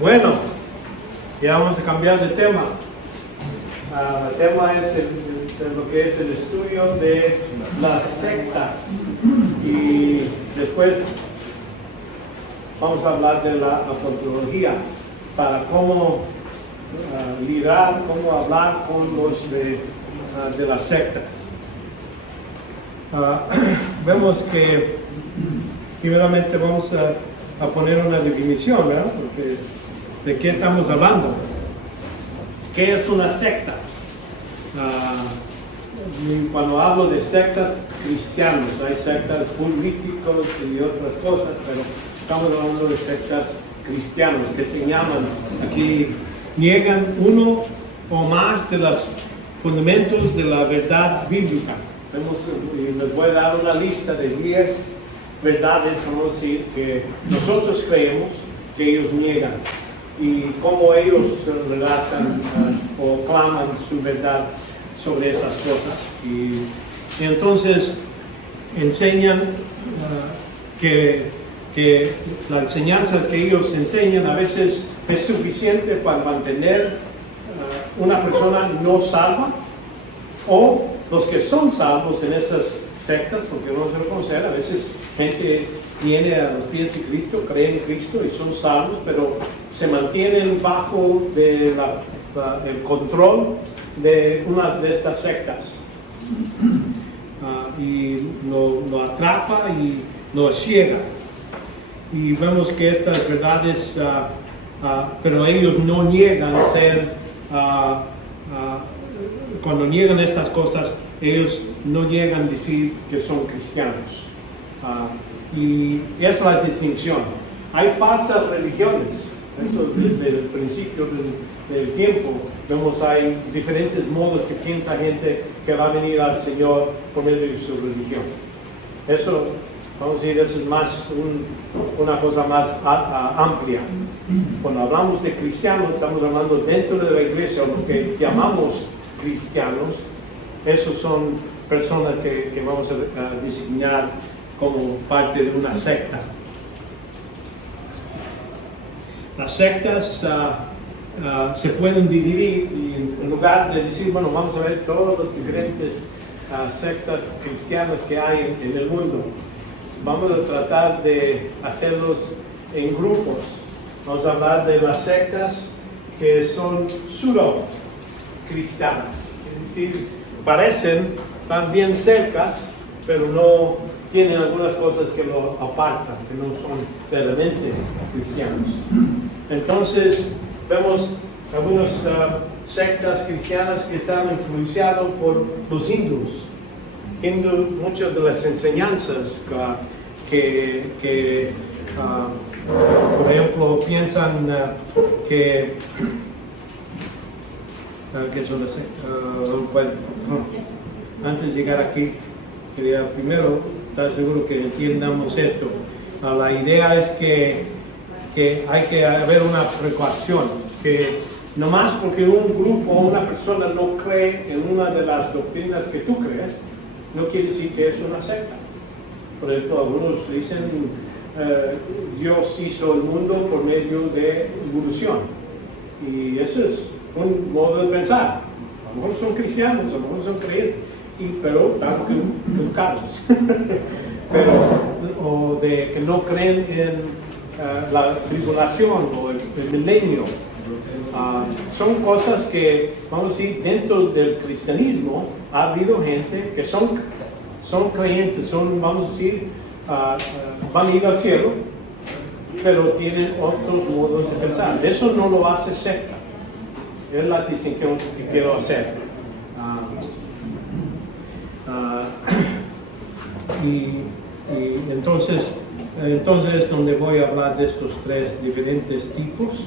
Bueno, ya vamos a cambiar de tema. El tema es lo que es el estudio de las sectas. Y después vamos a hablar de la apología para cómo lidiar, cómo hablar con los de las sectas. Vemos que primeramente vamos a poner una definición, ¿verdad? Porque ¿de qué estamos hablando? ¿Qué es una secta? Cuando hablo de sectas cristianos, hay sectas políticos y otras cosas, pero estamos hablando de sectas cristianos que se llaman, aquí niegan uno o más de los fundamentos de la verdad bíblica. Les voy a dar una lista de 10 verdades, vamos a decir, que nosotros creemos que ellos niegan y cómo ellos relatan o claman su verdad sobre esas cosas. Y entonces enseñan que la enseñanza que ellos enseñan a veces es suficiente para mantener una persona no salva, o los que son salvos en esas sectas, porque vamos a reconocer, a veces gente viene a los pies de Cristo, cree en Cristo y son salvos, pero se mantienen bajo el control de una de estas sectas. Y lo atrapa y lo ciega. Y vemos que estas verdades, pero ellos no niegan ser, cuando niegan estas cosas, ellos no niegan a decir que son cristianos. Y esa es la distinción. Hay falsas religiones. Esto desde el principio del tiempo vemos hay diferentes modos que piensa gente que va a venir al Señor por medio de su religión. Eso, vamos a decir, eso es más una cosa más amplia. Cuando hablamos de cristianos, estamos hablando dentro de la iglesia, lo que llamamos cristianos. Esos son personas que vamos a designar como parte de una secta. Las sectas se pueden dividir y en lugar de decir, bueno, vamos a ver todas las diferentes sectas cristianas que hay en el mundo, vamos a tratar de hacerlos en grupos. Vamos a hablar de las sectas que son pseudo-cristianas, es decir, parecen tan bien cercas, pero no tienen algunas cosas que lo apartan, que no son verdaderamente cristianos. Entonces, vemos algunas sectas cristianas que están influenciadas por los hindús. Muchas de las enseñanzas que por ejemplo, piensan que son las sectas. Antes de llegar aquí, quería primero estar seguro que entiendamos esto. La idea es que hay que haber una precaución, que nomás porque un grupo o una persona no cree en una de las doctrinas que tú crees, no quiere decir que es una secta. Por ejemplo, algunos dicen Dios hizo el mundo por medio de evolución, y eso es un modo de pensar. A lo mejor son cristianos, a lo mejor son creyentes, pero están equivocados. O de que no creen en la tribulación o el milenio. Son cosas que, vamos a decir, dentro del cristianismo ha habido gente que son creyentes, vamos a decir, van a ir al cielo, pero tienen otros modos de pensar. Eso no lo hace secta. Es la distinción que quiero hacer. Y entonces es donde voy a hablar de estos tres diferentes tipos.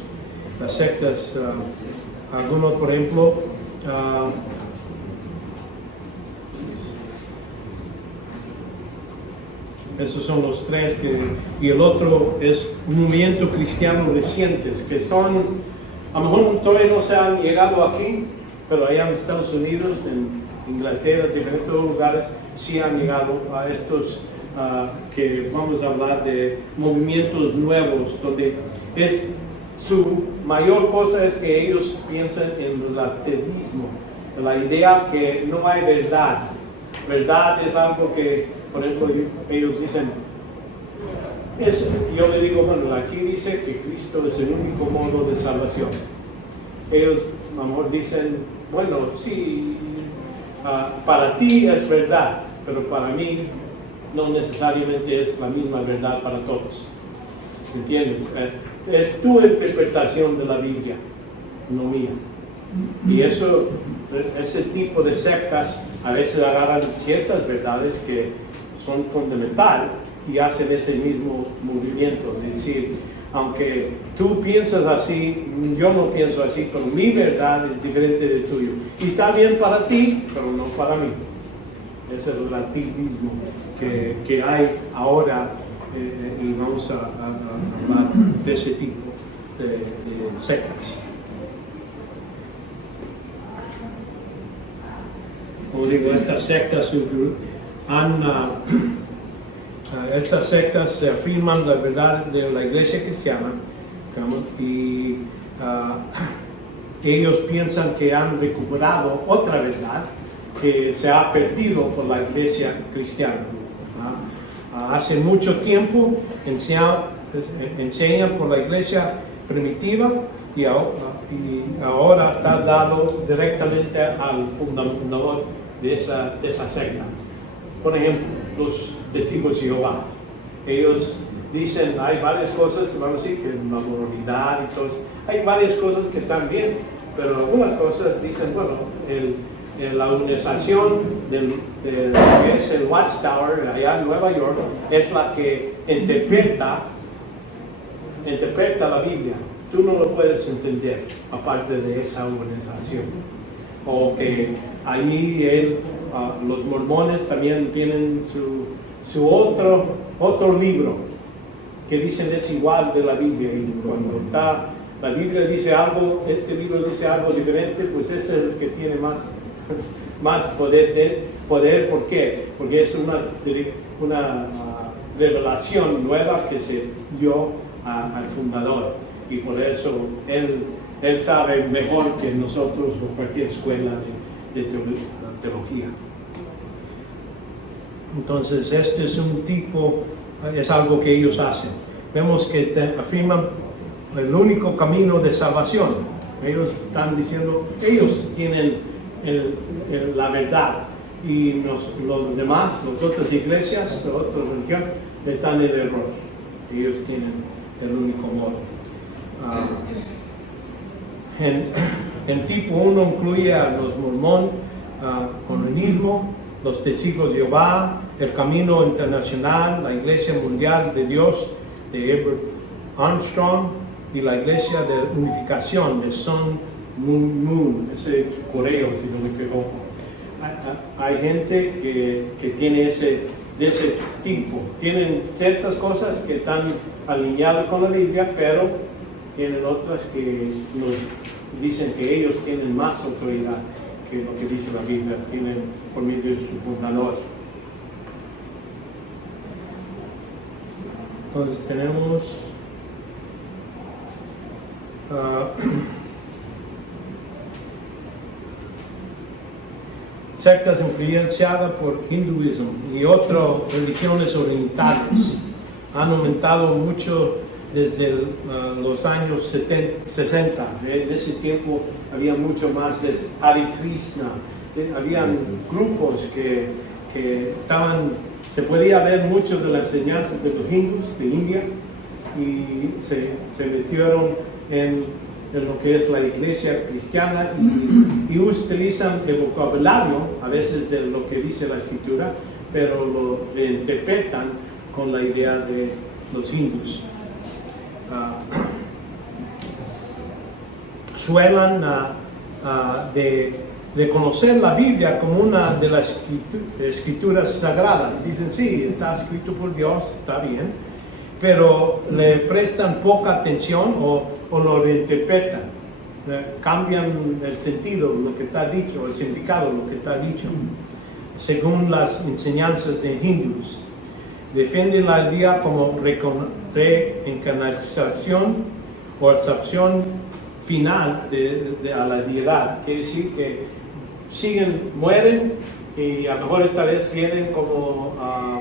Las sectas, algunos, por ejemplo, esos son los tres, y el otro es un movimiento cristiano recientes, que son, a lo mejor todavía no se han llegado aquí, pero allá en Estados Unidos, en Inglaterra, en diferentes lugares, sí han llegado a estos que vamos a hablar de movimientos nuevos, donde es su mayor cosa es que ellos piensan en el relativismo, la idea que no hay verdad. Verdad es algo que, por eso ellos dicen, eso, yo le digo, bueno, aquí dice que Cristo es el único modo de salvación. Ellos a lo mejor dicen, bueno, sí, para ti es verdad, pero para mí no necesariamente es la misma verdad para todos. ¿Entiendes? Es tu interpretación de la Biblia, no mía. Y eso, ese tipo de sectas a veces agarran ciertas verdades que son fundamentales y hacen ese mismo movimiento, es decir, aunque tú piensas así, yo no pienso así, pero mi verdad es diferente de tuyo. Y está bien para ti, pero no para mí. Ese relativismo que hay ahora, y vamos a hablar de ese tipo de sectas. Como digo, estas sectas estas sectas afirman la verdad de la iglesia cristiana, y ellos piensan que han recuperado otra verdad que se ha perdido por la iglesia cristiana. Hace mucho tiempo enseñan por la iglesia primitiva y ahora está dado directamente al fundador de esa secta. Por ejemplo, los testigos de Jehová. Ellos dicen, hay varias cosas, vamos a decir, que la moralidad y todo eso. Hay varias cosas que están bien, pero algunas cosas dicen, bueno, la organización que es el Watchtower allá en Nueva York es la que interpreta la Biblia. Tú no lo puedes entender aparte de esa organización. O que allí los mormones también tienen su otro libro que dicen es igual de la Biblia, y cuando la Biblia dice algo, este libro dice algo diferente, pues ese es el que tiene más poder. ¿Por qué? Porque es una revelación nueva que se dio al fundador, y por eso él sabe mejor que nosotros o cualquier escuela de teología. Entonces, este es es algo que ellos hacen. Vemos que afirman el único camino de salvación. Ellos están diciendo, ellos tienen la verdad, y los demás, las otras iglesias, las otras religiones, están en error. Ellos tienen el único modo. En tipo 1 incluye a los mormón, comunismo, los testigos de Jehová, el camino internacional, la iglesia mundial de Dios de Edward Armstrong, y la iglesia de unificación de Sun Moon, ese coreo, si no me equivoco. Hay gente que tiene de ese tipo. Tienen ciertas cosas que están alineadas con la Biblia, pero tienen otras que nos dicen que ellos tienen más autoridad que lo que dice la Biblia, tienen por medio de su fundador. Entonces tenemos sectas influenciadas por hinduismo y otras religiones orientales. Han aumentado mucho desde los años 60. En ese tiempo había mucho más de Hare Krishna. Habían grupos que estaban, se podía ver mucho de la enseñanza de los hindús de India, y se metieron en lo que es la iglesia cristiana, y utilizan el vocabulario a veces de lo que dice la escritura, pero lo reinterpretan con la idea de los hindús. Suelen de conocer la Biblia como una de las escrituras sagradas. Dicen, sí, está escrito por Dios, está bien, pero le prestan poca atención o lo reinterpretan, cambian el sentido, lo que está dicho, el significado, lo que está dicho, según las enseñanzas de hindús. Defienden la idea como reencarnación o acepción final a la deidad. Quiere decir que mueren y a lo mejor esta vez vienen como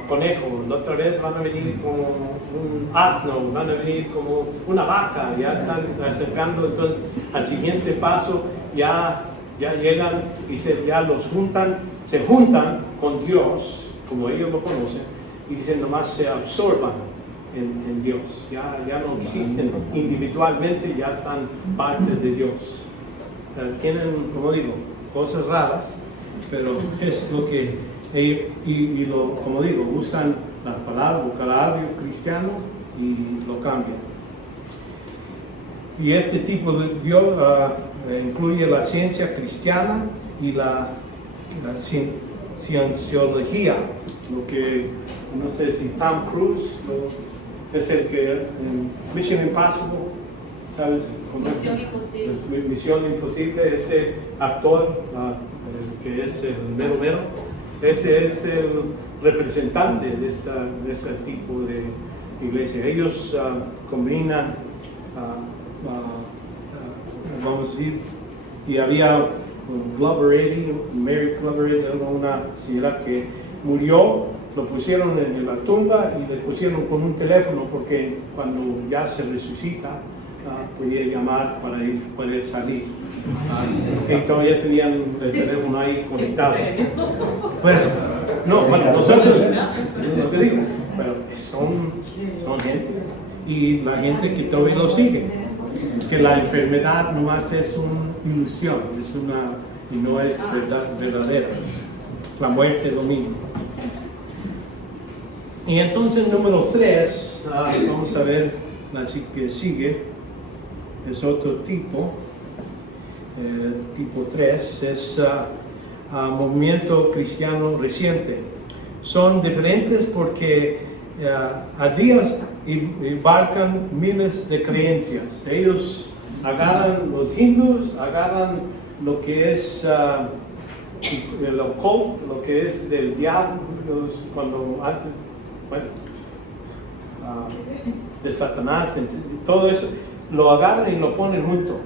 conejos, la otra vez van a venir como un asno, van a venir como una vaca, ya están acercando entonces al siguiente paso, ya llegan y ya se juntan con Dios, como ellos lo conocen, y dicen nomás se absorban en Dios, ya no existen individualmente, ya están parte de Dios. Tienen, como digo, cosas raras, pero es lo que como digo, usan la palabra, vocabulario cristiano y lo cambian. Y este tipo de Dios incluye la ciencia cristiana y la cienciología, lo que no sé si Tom Cruise es el que en Mission Impossible, ¿sabes? Misión Imposible. Misión Imposible, ese actor que es el mero, ese es el representante de este tipo de iglesia. Ellos combinan, vamos a decir, y había Mary Glover, una señora que murió, lo pusieron en la tumba y le pusieron con un teléfono porque cuando ya se resucita, podía llamar para poder salir. Y todavía tenían el teléfono ahí conectado. Bueno, nosotros, no te digo, pero son gente, y la gente que todavía lo sigue, que la enfermedad nomás es una ilusión, y no es verdadera. La muerte es lo mismo. Y entonces número 3, vamos a ver la que sigue, es otro tipo. Tipo 3 es movimiento cristiano reciente. Son diferentes porque a días embarcan miles de creencias. Ellos agarran, los hindús agarran lo que es el occult, lo que es del diablo, cuando antes, de Satanás, todo eso, lo agarran y lo ponen junto.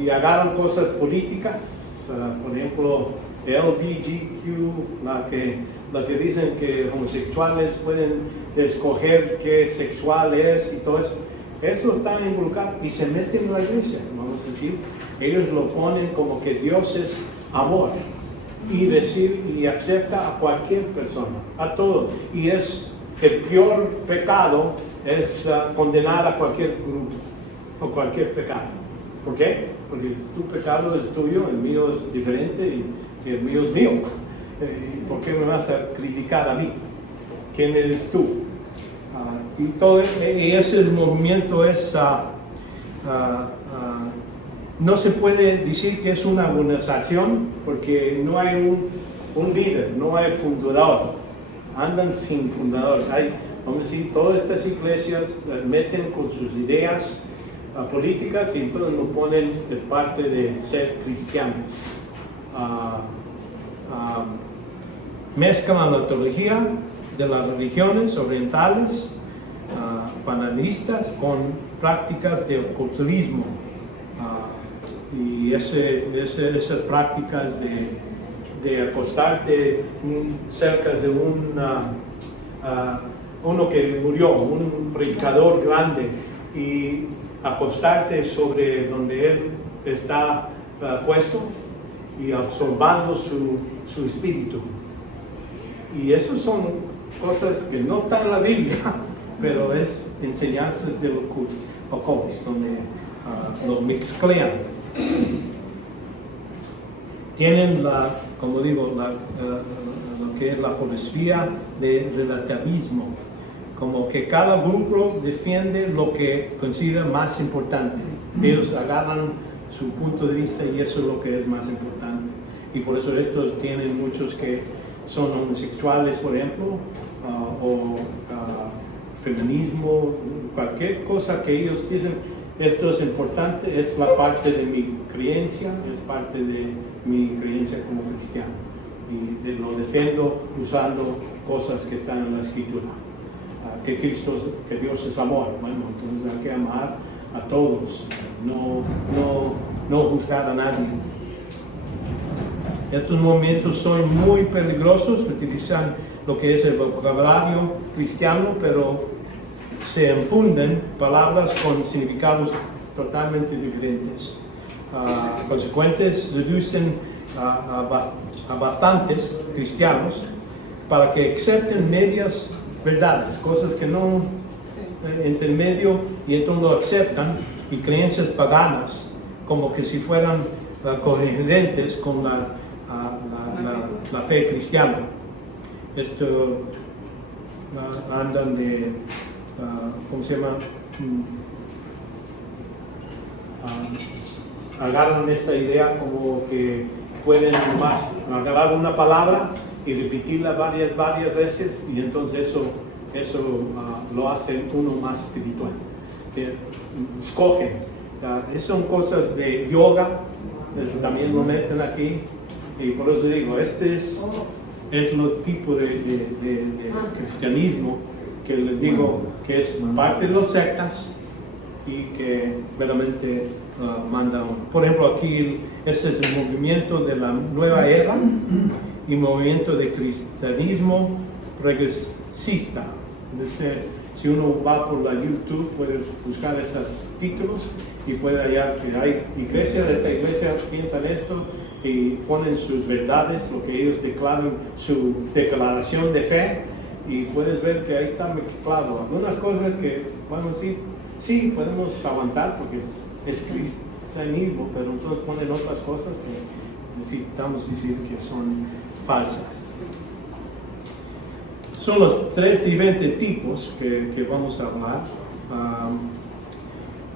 Y agarran cosas políticas, por ejemplo, LGBTQ, la que dicen que homosexuales pueden escoger qué sexual es y todo eso. Eso está involucrado y se mete en la iglesia, vamos a decir. Ellos lo ponen como que Dios es amor y recibe y acepta a cualquier persona, a todos. Y es el peor pecado, es condenar a cualquier grupo o cualquier pecado. ¿Por qué? Porque tu pecado es tuyo, el mío es diferente y el mío es mío. ¿Por qué me vas a criticar a mí? ¿Quién eres tú? Y ese movimiento es, no se puede decir que es una organización porque no hay un líder, no hay fundador. Andan sin fundador. Vamos a decir, todas estas iglesias meten con sus ideas políticas y entonces lo ponen, es parte de ser cristianos. Mezclan la teología de las religiones orientales, paganistas, con prácticas de ocultismo. Y esas prácticas de acostarte cerca de uno que murió, un predicador grande, y acostarte sobre donde él está puesto y absorbando su espíritu. Y esas son cosas que no están en la Biblia, pero es enseñanzas de los ocultos, donde lo mezclan. Tienen como digo, lo que es la filosofía de relativismo, como que cada grupo defiende lo que considera más importante. Ellos agarran su punto de vista y eso es lo que es más importante. Y por eso estos tienen muchos que son homosexuales, por ejemplo, o feminismo, cualquier cosa que ellos dicen, esto es importante, es la parte de mi creencia, es parte de mi creencia como cristiano. Y lo defiendo usando cosas que están en la Escritura. Que Dios es amor. Bueno, entonces hay que amar a todos, no juzgar a nadie. Estos movimientos son muy peligrosos, utilizan lo que es el vocabulario cristiano, pero se infunden palabras con significados totalmente diferentes. Consecuentes reducen a bastantes cristianos para que acepten medias verdades, cosas que no entre medio, y entonces lo aceptan, y creencias paganas, como que si fueran coherentes con la fe cristiana. Esto andan de, ¿cómo se llama? Agarran esta idea como que pueden más agarrar una palabra y repetirla varias veces, y entonces eso lo hace uno más espiritual. Que escogen, son cosas de yoga, también lo meten aquí, y por eso digo, este es lo tipo de cristianismo que les digo que es parte de las sectas y que realmente manda uno. Por ejemplo, aquí ese es el movimiento de la nueva era y movimiento de cristianismo progresista. Entonces, si uno va por la YouTube, puede buscar esos títulos y puede hallar que hay iglesias, esta iglesia piensan esto y ponen sus verdades, lo que ellos declaran, su declaración de fe, y puedes ver que ahí está mezclado algunas cosas que podemos decir, sí, podemos aguantar porque es cristianismo, pero entonces ponen otras cosas que necesitamos decir que son falsas. Son los tres diferentes tipos que vamos a hablar,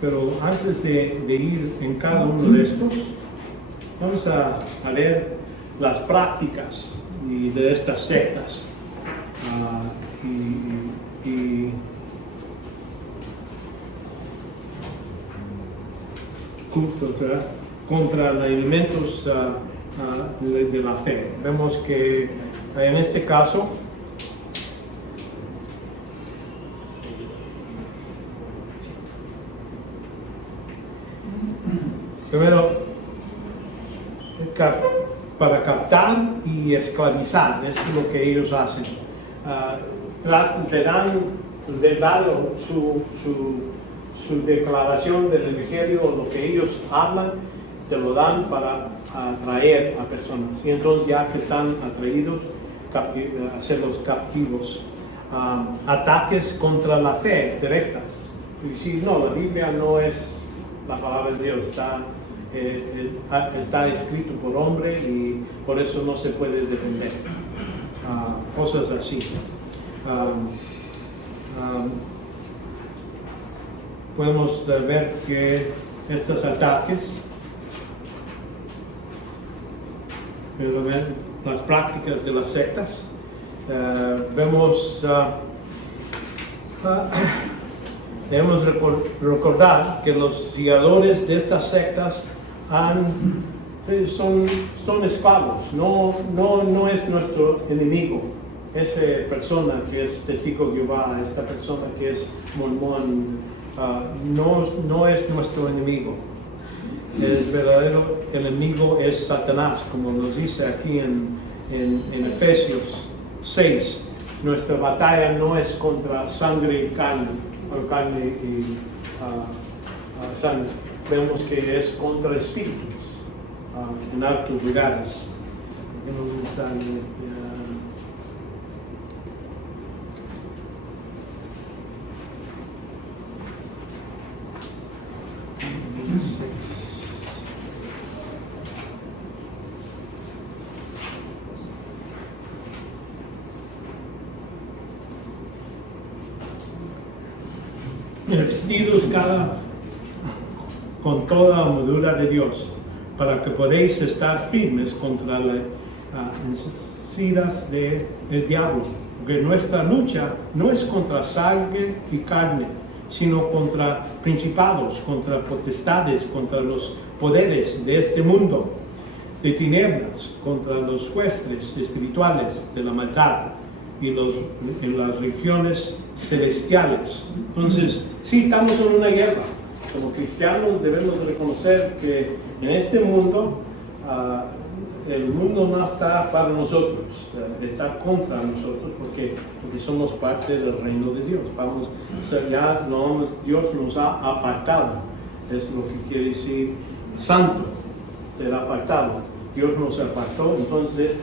pero antes de ir en cada uno de estos, vamos a ver las prácticas de estas sectas y cultos, ¿verdad?, contra los elementos de la fe. Vemos que en este caso primero, para captar y esclavizar, es lo que ellos hacen. Te dan su declaración del evangelio, lo que ellos hablan, te lo dan para atraer a personas. Y entonces, ya que están atraídos, hacerlos captivos. Ataques contra la fe directas. Y si no, la Biblia no es la palabra de Dios, está escrito por hombre y por eso no se puede defender. Cosas así. Podemos ver que estos ataques, las prácticas de las sectas, debemos recordar que los seguidores de estas sectas son esclavos, no es nuestro enemigo. Esa persona que es testigo de Jehová, esta persona que es mormón, no es nuestro enemigo. El verdadero enemigo es Satanás, como nos dice aquí en Efesios 6. Nuestra batalla no es contra sangre y carne, o carne y sangre. Vemos que es contra espíritus en altos lugares. ¿Dónde están vestidos con toda la armadura de Dios, para que podáis estar firmes contra las embestidas del diablo. Porque nuestra lucha no es contra sangre y carne, sino contra principados, contra potestades, contra los poderes de este mundo de tinieblas, contra los huestes espirituales de la maldad en las regiones celestiales. Entonces, sí, estamos en una guerra, como cristianos debemos reconocer que en este mundo, el mundo no está para nosotros, está contra nosotros porque somos parte del reino de Dios. Dios nos ha apartado, es lo que quiere decir santo, ser apartado. Dios nos apartó, entonces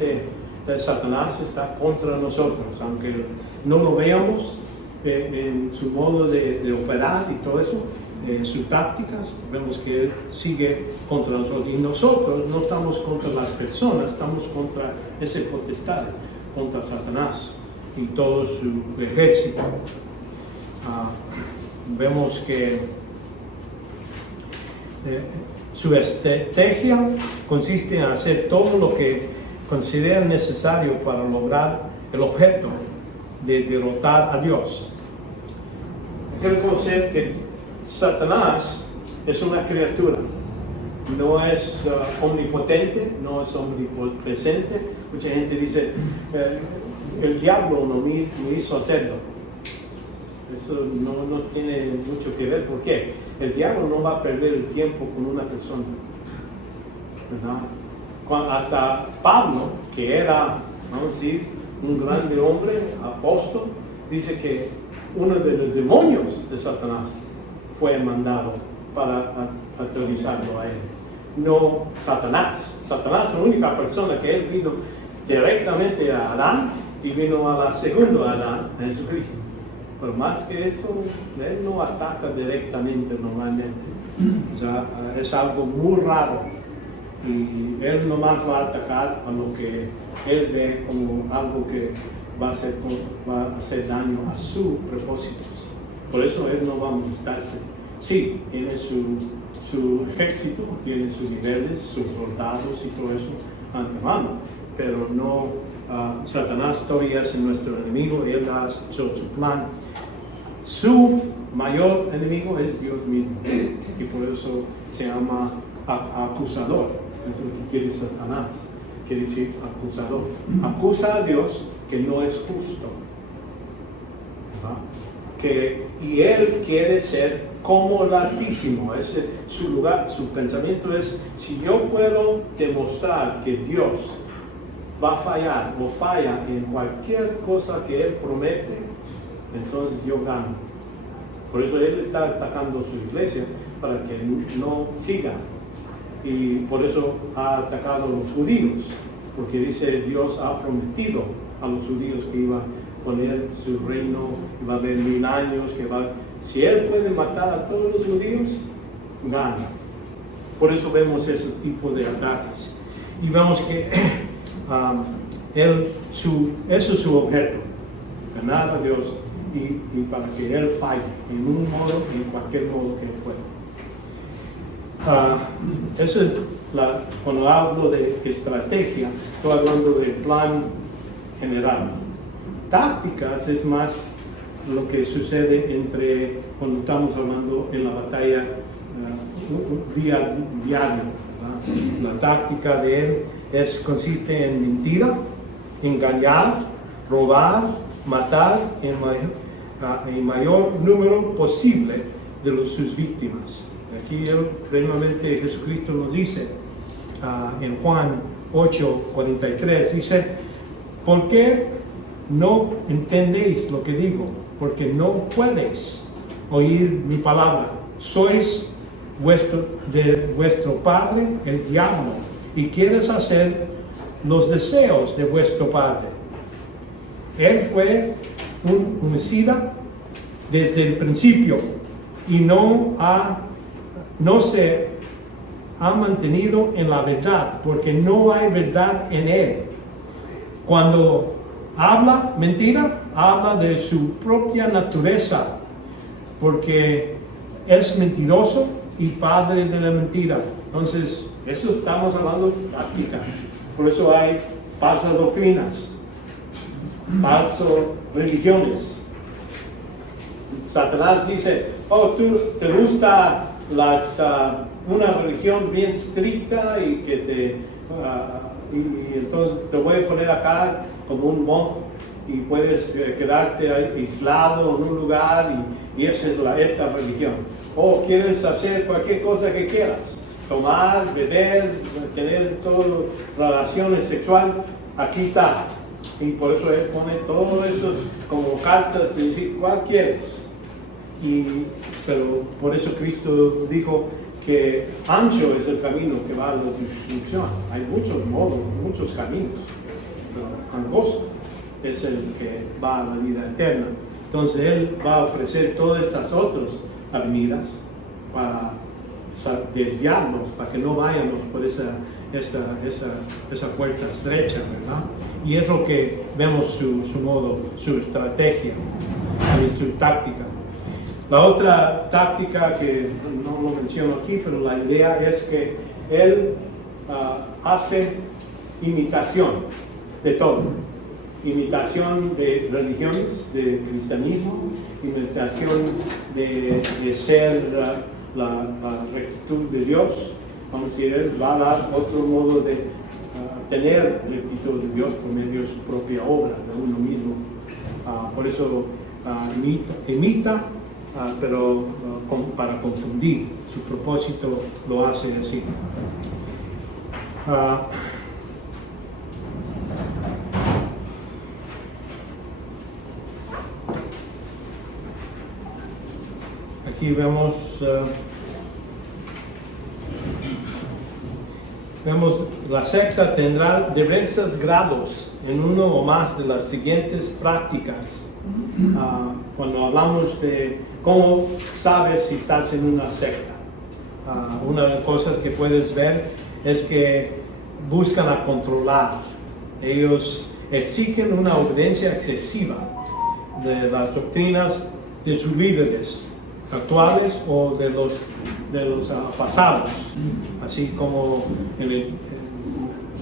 Satanás está contra nosotros, aunque no lo veamos en su modo de operar y todo eso, en sus tácticas, vemos que Él sigue contra nosotros. Y nosotros no estamos contra las personas, estamos contra ese potestad, contra Satanás y todo su ejército. Vemos que su estrategia consiste en hacer todo lo que considera necesario para lograr el objeto de derrotar a Dios. Hay que reconocer que Satanás es una criatura, no es omnipotente, no es omnipresente. Mucha gente dice, el diablo no me hizo hacerlo. Eso no tiene mucho que ver. ¿Por qué? El diablo no va a perder el tiempo con una persona, ¿verdad? Hasta Pablo, que era, vamos a decir, un grande hombre, apóstol, dice que uno de los demonios de Satanás fue mandado para aterrizarlo a él. No Satanás. Satanás es la única persona que él vino directamente a Adán y vino a la segunda Adán, a Jesucristo. Pero más que eso, él no ataca directamente normalmente. O sea, es algo muy raro. Y él nomás va a atacar a lo que él ve como algo que va a hacer daño a sus propósitos. Por eso él no va a molestarse. Sí, tiene su ejército, tiene sus niveles, sus soldados y todo eso antemano, pero no, Satanás todavía es nuestro enemigo, él ha hecho su plan. Su mayor enemigo es Dios mismo, y por eso se llama acusador. Es lo que quiere Satanás, quiere decir acusador. Acusa a Dios que no es justo. Y él quiere ser como el Altísimo. Su lugar, su pensamiento es: si yo puedo demostrar que Dios va a fallar o falla en cualquier cosa que Él promete, entonces yo gano. Por eso Él está atacando a su iglesia, para que no siga. Y por eso ha atacado a los judíos, porque dice Dios ha prometido a los judíos que iba a poner su reino, va a haber 1000 años, si Él puede matar a todos los judíos, gana. Por eso vemos ese tipo de ataques. Y vemos que ese es su objeto, ganar a Dios y para que Él falle en un modo, en cualquier modo que Él pueda. Eso es cuando hablo de estrategia, estoy hablando del plan general. Tácticas es más lo que sucede cuando estamos hablando en la batalla diario. La táctica de él consiste en mentira, engañar, robar, matar en mayor número posible de sus víctimas. Aquí realmente Jesucristo nos dice en Juan 8:43, dice: ¿por qué no entendéis lo que digo? Porque no podéis oír mi palabra. Sois de vuestro padre el diablo, y quieres hacer los deseos de vuestro padre. Él fue un homicida desde el principio y no se ha mantenido en la verdad, porque no hay verdad en él. Cuando habla mentira, habla de su propia naturaleza, porque es mentiroso y padre de la mentira. Entonces, eso estamos hablando de tácticas. Por eso hay falsas doctrinas, falsas religiones. Satanás dice: oh, tú te gusta una religión bien estricta y y entonces te voy a poner acá como un monje y puedes quedarte aislado en un lugar, y esa es esta religión. o quieres hacer cualquier cosa que quieras, tomar, beber, tener todo, relaciones sexuales, aquí está. Y por eso Él pone todo eso como cartas de decir, ¿cuál quieres? Pero por eso Cristo dijo que ancho es el camino que va a la destrucción. Hay muchos modos, muchos caminos, pero angosto es el que va a la vida eterna. Entonces Él va a ofrecer todas estas otras avenidas para desviarnos, para que no vayamos por esa puerta estrecha, ¿verdad? Y es lo que vemos su modo, su estrategia y su táctica. La otra táctica que no lo menciono aquí, pero la idea es que Él hace imitación de todo. Imitación de religiones, de cristianismo, imitación de ser la rectitud de Dios. Vamos a decir, Él va a dar otro modo de tener rectitud de Dios por medio de su propia obra, de uno mismo. Por eso imita, pero para confundir. Su propósito lo hace así. Aquí vemos la secta tendrá diversos grados en uno o más de las siguientes prácticas. Cuando hablamos de cómo sabes si estás en una secta, una de las cosas que puedes ver es que buscan a controlar. Ellos exigen una obediencia excesiva de las doctrinas de sus líderes actuales o de los pasados, así como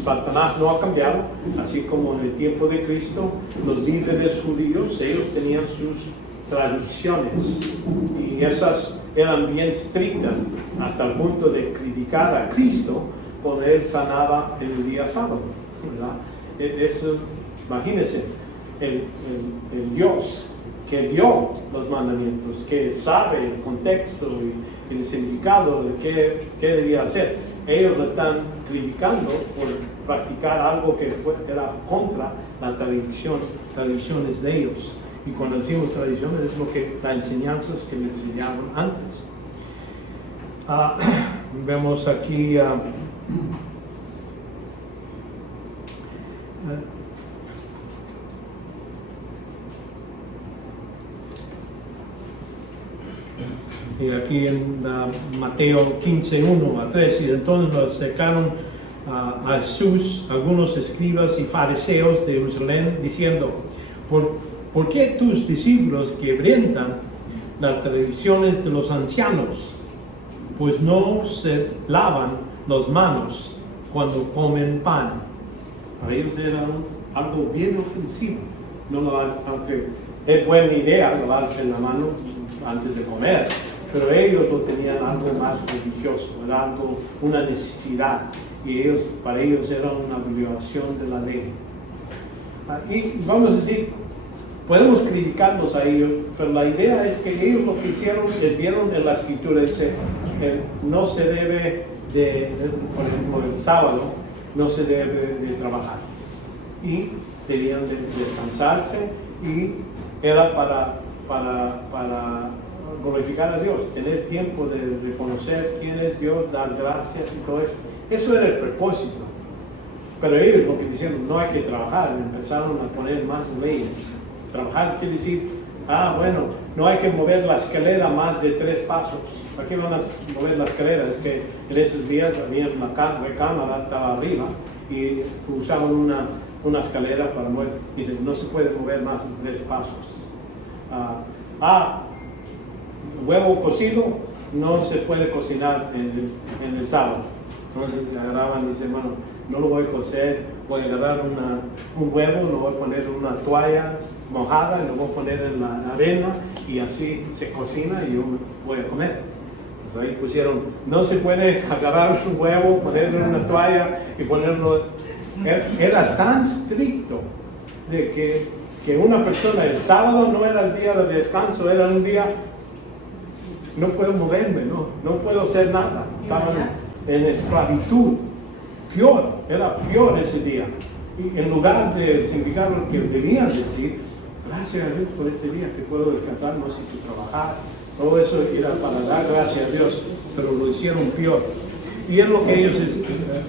Satanás no ha cambiado, así como en el tiempo de Cristo, los líderes judíos, ellos tenían sus tradiciones y esas eran bien estrictas hasta el punto de criticar a Cristo cuando Él sanaba en el día sábado, ¿verdad? Eso, imagínense, el Dios que dio los mandamientos, que sabe el contexto y el significado de qué debía hacer. Ellos lo están criticando por practicar algo que era contra las tradiciones de ellos. Y cuando decimos tradiciones es las enseñanzas que le enseñaron antes. Vemos aquí y aquí en Mateo 15, 1 a 3, y entonces lo acercaron a Jesús algunos escribas y fariseos de Jerusalén, diciendo, ¿por qué tus discípulos quebrantan las tradiciones de los ancianos? Pues no se lavan las manos cuando comen pan. Para ellos era algo bien ofensivo. Aunque es buena idea lavarse la mano antes de comer, pero ellos lo tenían algo más religioso, era algo, una necesidad, y para ellos era una violación de la ley. Y vamos a decir, podemos criticarlos a ellos, pero la idea es que ellos lo que hicieron, vieron en la escritura, no se debe por ejemplo, el sábado, no se debe de trabajar, y debían de descansarse, y era para glorificar a Dios, tener tiempo de reconocer quién es Dios, dar gracias y todo eso. Eso era el propósito. Pero ellos lo que dijeron, no hay que trabajar, empezaron a poner más leyes. Trabajar quiere decir, bueno, no hay que mover la escalera más de 3 pasos. ¿Para qué van a mover la escalera? Es que en esos días había una recámara, estaba arriba, y usaban una escalera para mover. Dicen, no se puede mover más de 3 pasos. Huevo cocido no se puede cocinar en el sábado. Entonces agarraban y dicen, bueno, no lo voy a cocer, voy a agarrar un huevo, lo voy a poner en una toalla mojada y lo voy a poner en la arena y así se cocina y yo voy a comer. Pues ahí pusieron, no se puede agarrar un huevo, ponerlo en una toalla y ponerlo. Era tan estricto de que una persona, el sábado no era el día de descanso, era un día no puedo moverme, no puedo hacer nada. Estaban en esclavitud. Era peor ese día. Y en lugar de significar lo que debían decir, gracias a Dios por este día que puedo descansar, no sé qué trabajar. Todo eso era para dar gracias a Dios, pero lo hicieron peor. Y es lo que ellos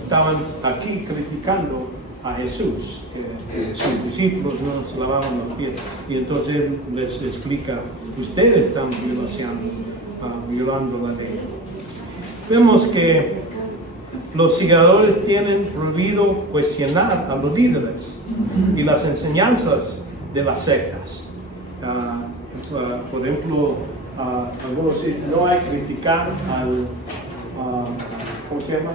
estaban aquí criticando a Jesús, que sus discípulos no se lavaban los pies. Y entonces él les explica, ustedes están violando la ley. Vemos que los seguidores tienen prohibido cuestionar a los líderes y las enseñanzas de las sectas. Por ejemplo, algunos dicen, no hay que criticar al ¿cómo se llama?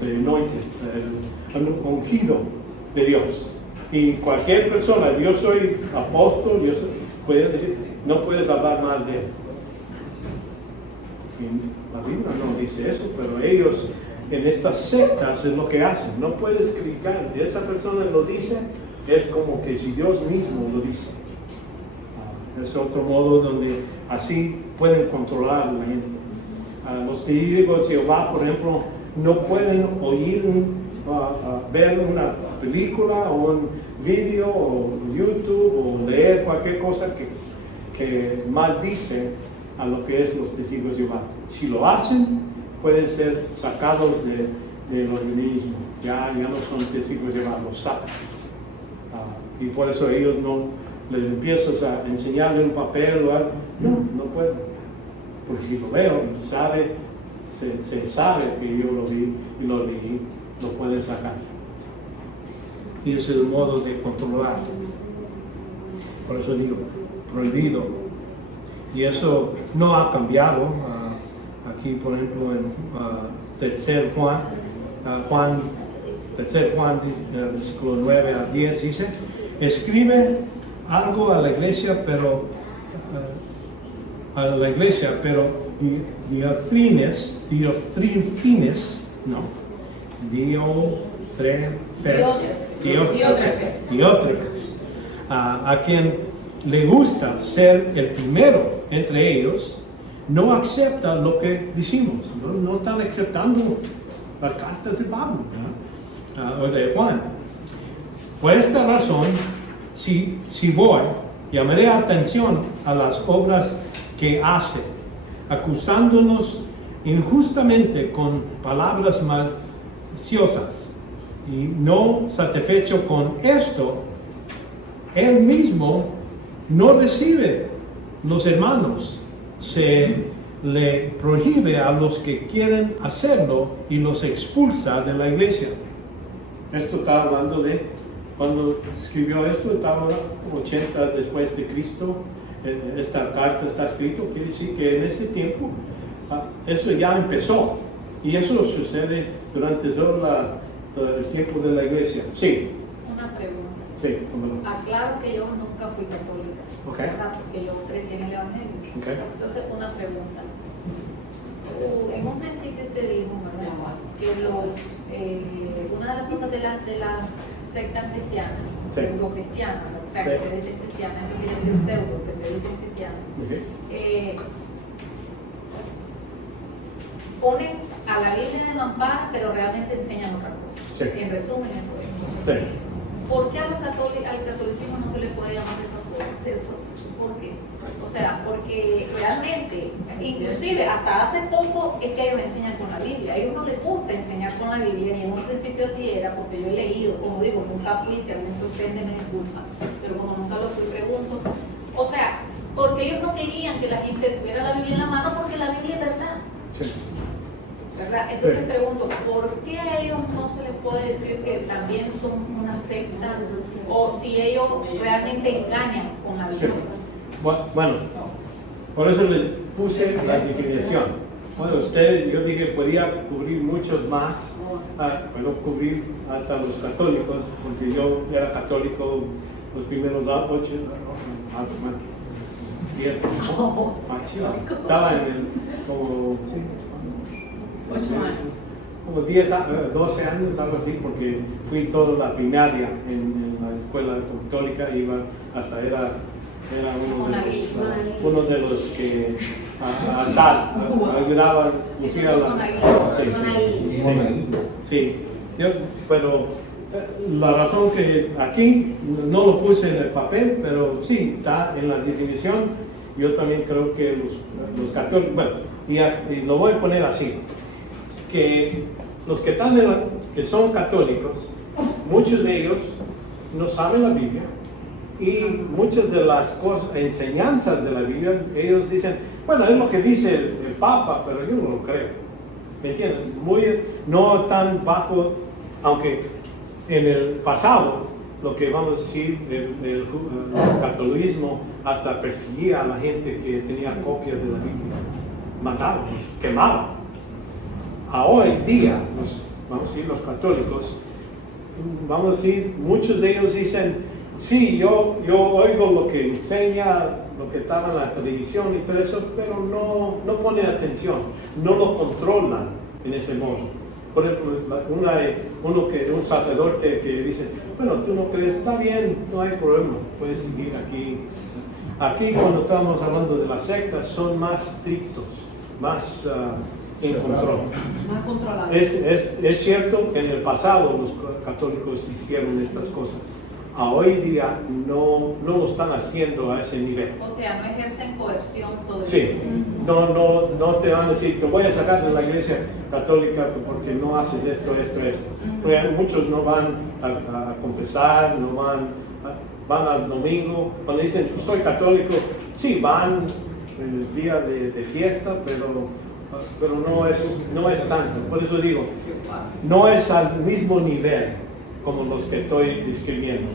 El ungido de Dios. Y cualquier persona, yo soy apóstol, puede decir, no puedes hablar mal de él. Y la Biblia no dice eso, pero ellos en estas sectas es lo que hacen. No puedes criticar. Y esa persona lo dice, es como que si Dios mismo lo dice. Es otro modo donde así pueden controlar a la gente. Los testigos de Jehová, por ejemplo, no pueden oír, ver una película o un video o YouTube o leer cualquier cosa que maldice a lo que es los testigos de Jehová. Si lo hacen, pueden ser sacados del organismo. Ya no son testigos de Jehová, los sacan. Y por eso ellos no les empiezas a enseñarle un papel o algo. No pueden. Porque si lo veo y se sabe que yo lo vi y lo leí, lo pueden sacar. Y ese es el modo de controlar. Por eso digo, prohibido. Y eso no ha cambiado. Aquí, por ejemplo, en 3 Juan, versículo 9 a 10, dice, escribe algo a la iglesia, pero Diótrefes, a quien le gusta ser el primero entre ellos, no acepta lo que decimos, no están aceptando las cartas de Pablo, o de Juan. Por esta razón, si voy, llamaré atención a las obras que hace, acusándonos injustamente con palabras maliciosas, y no satisfecho con esto, él mismo no recibe los hermanos, se le prohíbe a los que quieren hacerlo y los expulsa de la iglesia. Esto está hablando de cuando escribió esto, estaba 80 después de Cristo. Esta carta está escrita, quiere decir que en este tiempo eso ya empezó, y eso sucede durante todo el tiempo de la iglesia. Sí. Una pregunta. Sí, ¿cómo no? Aclaro que yo nunca fui católica, Okay. ¿verdad? Porque yo crecí en el Evangelio. Okay. Entonces, una pregunta. En un principio te dijo, ¿verdad?, que una de las cosas de la secta cristiana, Sí. pseudo-cristiana, o sea, que Sí. se dice cristiana, eso quiere decir pseudo, que se dice cristiana. Okay. Ponen a la Biblia de mampara, pero realmente enseñan otra cosa. Sí. En resumen, eso es. Sí. ¿Por qué al catolicismo no se le puede llamar de esa forma? ¿Por qué? O sea, porque realmente, inclusive hasta hace poco es que ellos enseñan con la Biblia. A ellos no les gusta enseñar con la Biblia, y en un principio así era, porque yo he leído, como digo, nunca fui, si alguien sorprende me disculpa, pero como nunca lo fui, pregunto. O sea, porque ellos no querían que la gente tuviera la Biblia en la mano, porque la Biblia es verdad. Sí. ¿Verdad? Entonces Sí. pregunto, ¿por qué a ellos no se les puede decir que también son una secta, o si ellos realmente engañan con la Biblia? Sí. Bueno, por eso les puse la definición. Bueno, ustedes, yo dije, podía cubrir muchos más, pero cubrir hasta los católicos, porque yo era católico los primeros 8, 10, estaba en como, sí, 8 años. como 10, 12 años, algo así, porque fui toda la primaria en la escuela católica, iba hasta era uno de los que altar, ayudaba a lucir a la... Sí. Pero la razón que aquí no lo puse en el papel, pero sí, está en la definición. Yo también creo que los católicos, bueno, y lo voy a poner así, que los que que son católicos, muchos de ellos no saben la Biblia, y muchas de las cosas, enseñanzas de la Biblia, ellos dicen, bueno, es lo que dice el Papa, pero yo no lo creo. ¿Me entienden? No están bajo, aunque en el pasado, lo que vamos a decir, el catolicismo hasta perseguía a la gente que tenía copias de la Biblia. Mataban, quemaban. A hoy día, vamos a decir, los católicos, vamos a decir, muchos de ellos dicen, sí, yo oigo lo que enseña, lo que estaba en la televisión y todo eso, pero no ponen atención, no lo controlan en ese modo. Por ejemplo, un sacerdote que dice, bueno, tú no crees, está bien, no hay problema, puedes seguir aquí. Aquí cuando estamos hablando de las sectas son más estrictos, más en control. Más controlados. Es cierto que en el pasado los católicos hicieron estas cosas. A hoy día no lo están haciendo a ese nivel. O sea, no ejercen coerción sobre Sí, eso. no te van a decir, te voy a sacar de la iglesia católica porque no haces esto. Porque muchos no van a confesar, no van al domingo. Cuando dicen, yo soy católico, sí, van en el día de fiesta, pero no es tanto. Por eso digo, no es al mismo nivel como los que estoy describiendo.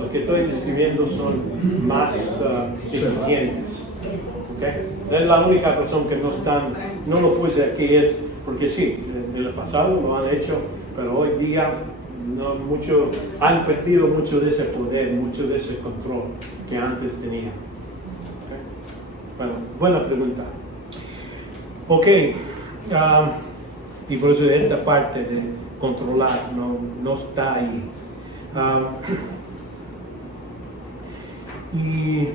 Los que estoy describiendo son más exigentes. ¿Okay? Es la única razón que no lo puse aquí, es porque sí, en el pasado lo han hecho, pero hoy día han perdido mucho de ese poder, mucho de ese control que antes tenían. ¿Okay? Bueno, buena pregunta. Ok, y por eso esta parte de controlar no está ahí. Y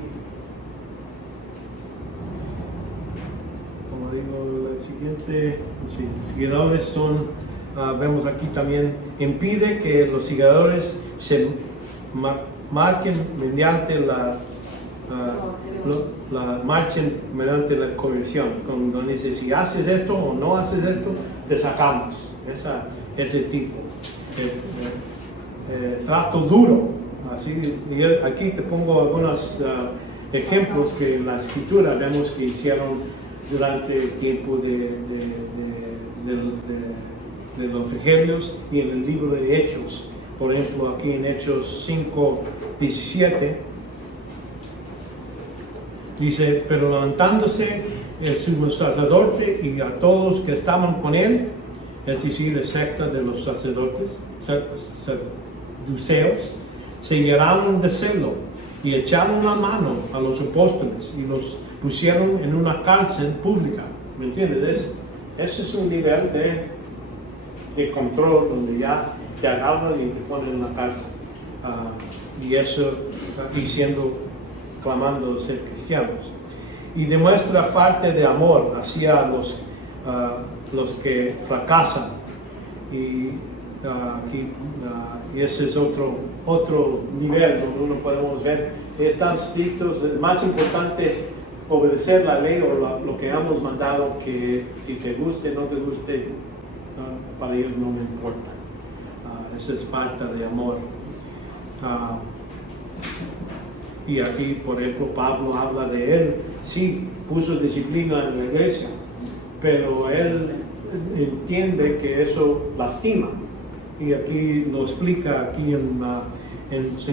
como digo, la siguiente, sí, los seguidores son, vemos aquí también, impide que los seguidores se marquen mediante marchen mediante la coerción, cuando dice si haces esto o no haces esto, te sacamos. Ese tipo de trato duro. Así, y aquí te pongo algunos ejemplos que en la escritura vemos que hicieron durante el tiempo de los evangelios y en el libro de Hechos. Por ejemplo, aquí en Hechos 5:17 dice, pero levantándose el sumo sacerdote y a todos que estaban con él, es decir, la secta de los sacerdotes, saduceos, se llenaron de celo y echaron la mano a los apóstoles y los pusieron en una cárcel pública. ¿Me entiendes? Ese es un nivel de control donde ya te agarran y te ponen en la cárcel. Y eso, clamando ser cristianos. Y demuestra falta de amor hacia los que fracasan. Y ese es otro nivel donde uno podemos ver que están estrictos. Es más importante obedecer la ley o lo que hemos mandado, que si te guste o no te guste, para ellos no me importa. Esa es falta de amor. Y aquí, por ejemplo, Pablo habla de él, sí, puso disciplina en la iglesia, pero él entiende que eso lastima. Y aquí lo explica aquí en 2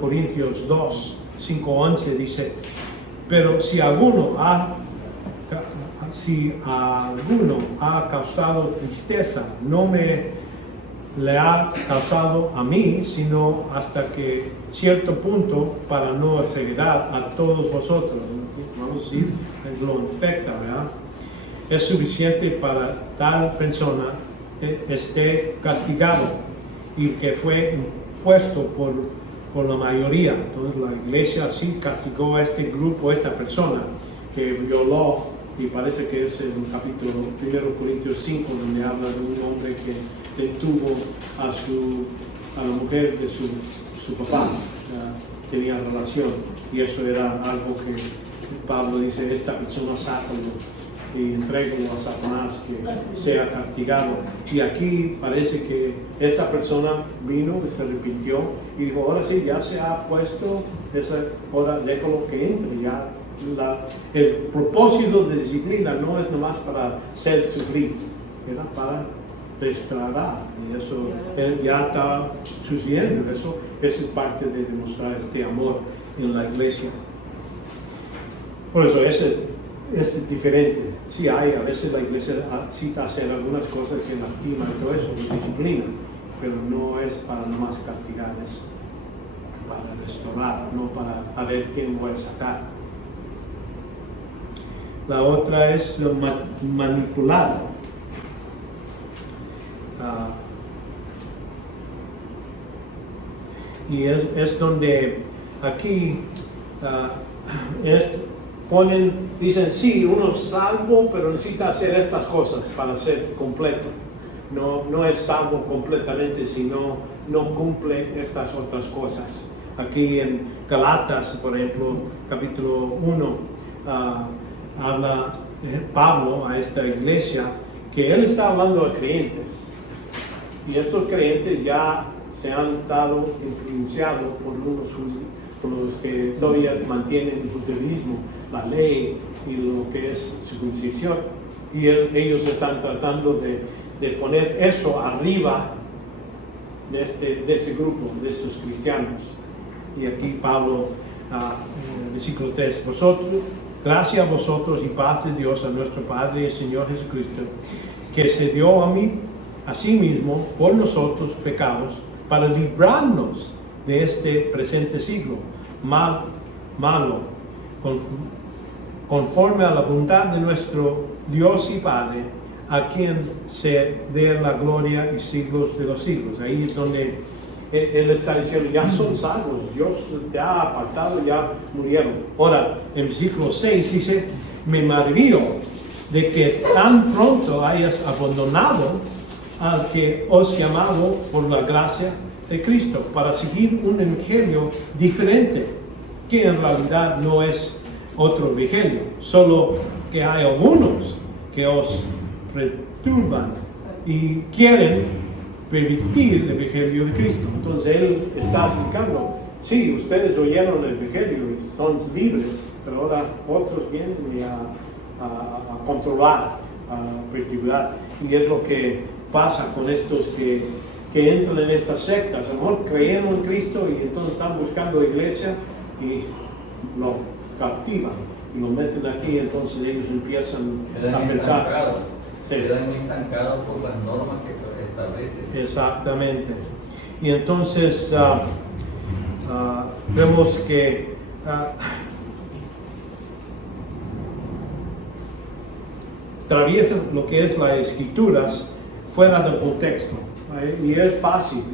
Corintios 2, 5-11, dice, pero si alguno ha causado tristeza, no le ha causado a mí, sino hasta que cierto punto, para no exagerar a todos vosotros, vamos a decir, lo infecta, ¿verdad? Es suficiente para tal persona esté castigado y que fue impuesto por la mayoría. Entonces la iglesia sí castigó a este grupo, a esta persona, que violó, y parece que es en el capítulo 1 Corintios 5, donde habla de un hombre que detuvo a la mujer de su papá, tenía relación, y eso era algo que Pablo dice, esta persona sácalo y entrégalo a Satanás, que sea castigado. Y aquí parece que esta persona vino y se arrepintió y dijo, ahora sí, ya se ha puesto esa hora, déjalo que entre. Ya el propósito de disciplina no es nomás para ser sufrido, era para restaurar, y eso ya está sucediendo. Eso es parte de demostrar este amor en la iglesia. Por eso es diferente. Sí hay, a veces la iglesia cita hacer algunas cosas que lastiman y todo eso, disciplina, pero no es para nomás castigar, es para restaurar, no para ver quién voy a sacar. La otra es manipular. Y es donde aquí dicen, sí, uno es salvo, pero necesita hacer estas cosas para ser completo. No es salvo completamente si no cumple estas otras cosas. Aquí en Galatas, por ejemplo, capítulo 1, habla Pablo a esta iglesia que él está hablando a creyentes. Y estos creyentes ya se han estado influenciados por los que todavía mantienen el judaísmo, la ley y lo que es circuncisión. Y ellos están tratando de poner eso arriba de este grupo, de estos cristianos. Y aquí Pablo, en el versículo 3, gracias a vosotros y paz de Dios, a nuestro Padre y el Señor Jesucristo, que se dio a sí mismo por nosotros pecados, para librarnos de este presente siglo malo, conforme a la voluntad de nuestro Dios y Padre, a quien se dé la gloria y siglos de los siglos. Ahí es donde Él está diciendo, ya son salvos, Dios te ha apartado, ya murieron. Ahora, en versículo 6 dice, me maravillo de que tan pronto hayas abandonado al que os llamado por la gracia de Cristo, para seguir un evangelio diferente, que en realidad no es otro evangelio, solo que hay algunos que os perturban y quieren pervertir el evangelio de Cristo. Entonces él está explicando, sí, ustedes oyeron el evangelio y son libres, pero ahora otros vienen a controlar, a perturbar, y es lo que pasa con estos que entran en estas sectas. A lo mejor creyeron en Cristo y entonces están buscando iglesia y lo captivan y lo meten aquí, entonces ellos empiezan a pensar. Quedan estancados por las normas que establecen. Exactamente. Y entonces vemos que atraviesan lo que es las escrituras fuera del contexto. Y es fácil,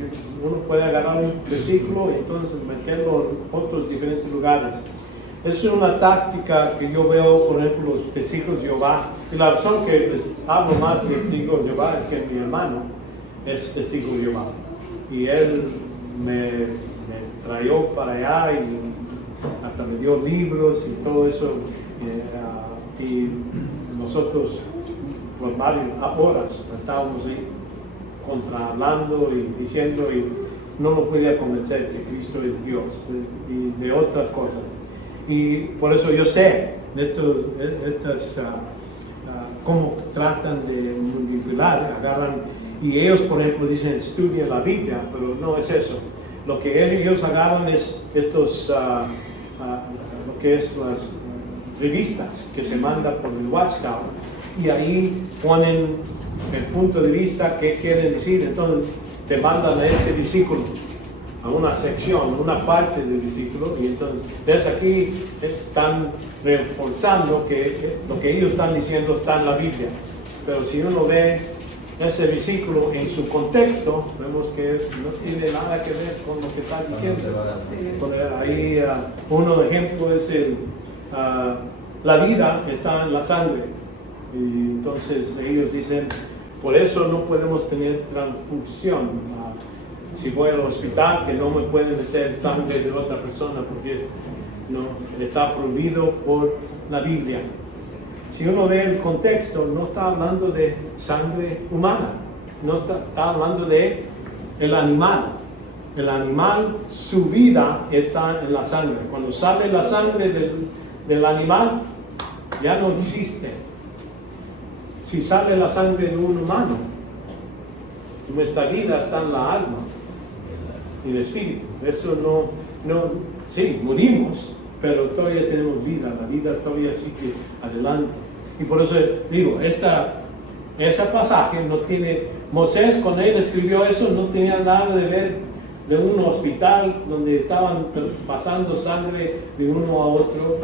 uno puede agarrar un versículo y entonces meterlo en otros diferentes lugares. Es una táctica que yo veo, por ejemplo, los testigos de Jehová. Y la razón que les hablo más de testigos de Jehová es que mi hermano es testigo de Jehová. Y él me trajo para allá y hasta me dio libros y todo eso. Y nosotros por varias horas estábamos ahí contrahablando y diciendo, y no lo podía convencer que Cristo es Dios y de otras cosas. Y por eso yo sé cómo tratan de manipular, agarran, y ellos por ejemplo dicen estudian la Biblia, pero no es eso. Lo que ellos agarran es lo que es las revistas que se mandan por el Watchtower, y ahí ponen el punto de vista que quieren decir. Entonces te mandan a este versículo, a una sección, una parte del versículo, y entonces desde aquí están reforzando que lo que ellos están diciendo está en la Biblia. Pero si uno ve ese versículo en su contexto, vemos que no tiene nada que ver con lo que está diciendo. Ahí uno de ejemplo es la vida está en la sangre. Y entonces ellos dicen, por eso no podemos tener transfusión. Si voy al hospital, que no me pueden meter sangre de otra persona porque está prohibido por la Biblia. Si uno ve el contexto, no está hablando de sangre humana, no está hablando de el animal. El animal, su vida está en la sangre. Cuando sale la sangre del animal, ya no existe. Si sale la sangre de un humano, nuestra vida está en la alma y el espíritu. Eso sí, morimos, pero todavía tenemos vida. La vida todavía sigue adelante. Y por eso digo, ese pasaje no tiene, Moisés cuando él escribió eso no tenía nada de ver de un hospital donde estaban pasando sangre de uno a otro.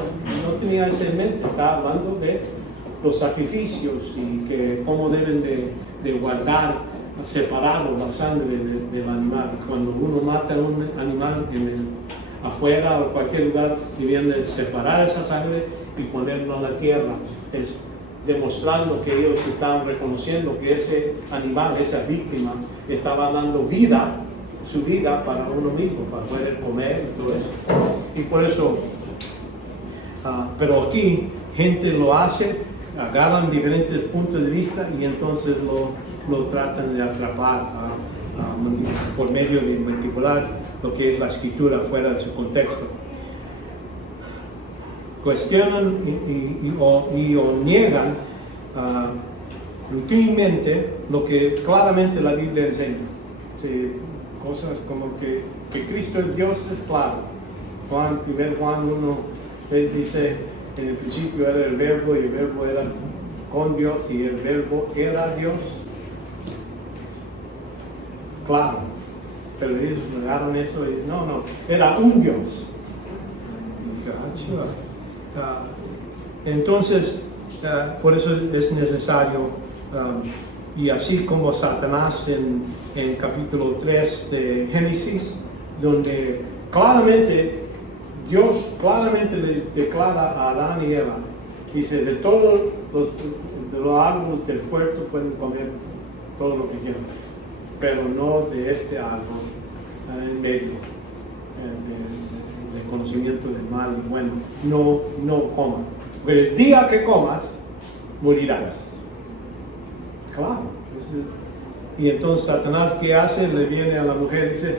No tenía eso en mente, estaba hablando de los sacrificios y que cómo deben de guardar separado la sangre del animal. Cuando uno mata a un animal afuera o cualquier lugar, debían de separar esa sangre y ponerlo en la tierra. Es demostrando que ellos estaban reconociendo que ese animal, esa víctima, estaba dando vida, su vida para uno mismo, para poder comer y todo eso. Y por eso, pero aquí gente lo hace, agarran diferentes puntos de vista y entonces lo tratan de atrapar por medio de manipular lo que es la escritura fuera de su contexto. Cuestionan o niegan rutinamente lo que claramente la Biblia enseña. Sí, cosas como que Cristo es Dios es claro. 1 Juan 1 dice, en el principio era el verbo y el verbo era con Dios y el verbo era Dios. Claro, pero ellos negaron eso y no, era un Dios. Entonces, por eso es necesario, y así como Satanás en capítulo 3 de Génesis, donde Dios claramente les declara a Adán y Eva, dice, de todos los árboles del huerto pueden comer todo lo que quieran, pero no de este árbol en medio del conocimiento del mal y bueno, no coman. Pero el día que comas, morirás. Claro. Y entonces Satanás, ¿qué hace? Le viene a la mujer y dice,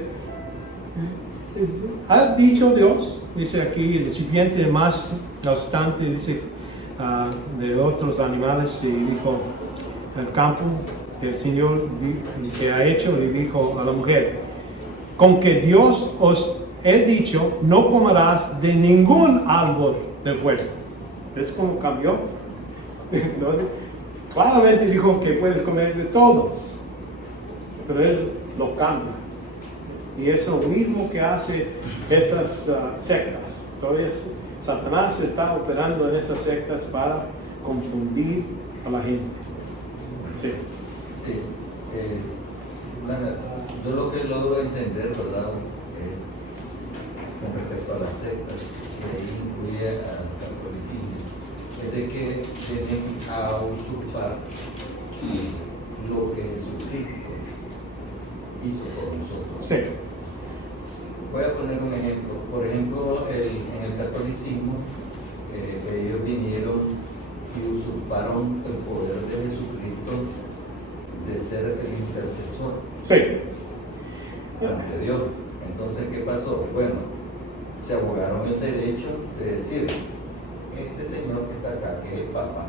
¿ha dicho Dios? Dice aquí, el recipiente más obstante, dice, de otros animales, y dijo, el campo que el Señor que ha hecho, le dijo a la mujer, con que Dios os he dicho, no comerás de ningún árbol del huerto. ¿Ves cómo cambió? Claramente dijo que puedes comer de todos, pero él lo cambia. Y es lo mismo que hace estas sectas. Entonces, Satanás está operando en esas sectas para confundir a la gente. Sí. Sí. Yo lo que logro entender, ¿verdad?, es con respecto a las sectas, que incluye al catolicismo, es de que vienen a usurpar lo que Jesucristo hizo por nosotros. Sí. Voy a poner un ejemplo. Por ejemplo, en el catolicismo, ellos vinieron y usurparon el poder de Jesucristo de ser el intercesor. Sí. Ante Dios. Entonces, ¿qué pasó? Bueno, se abogaron el derecho de decir, este señor que está acá, que es el Papa,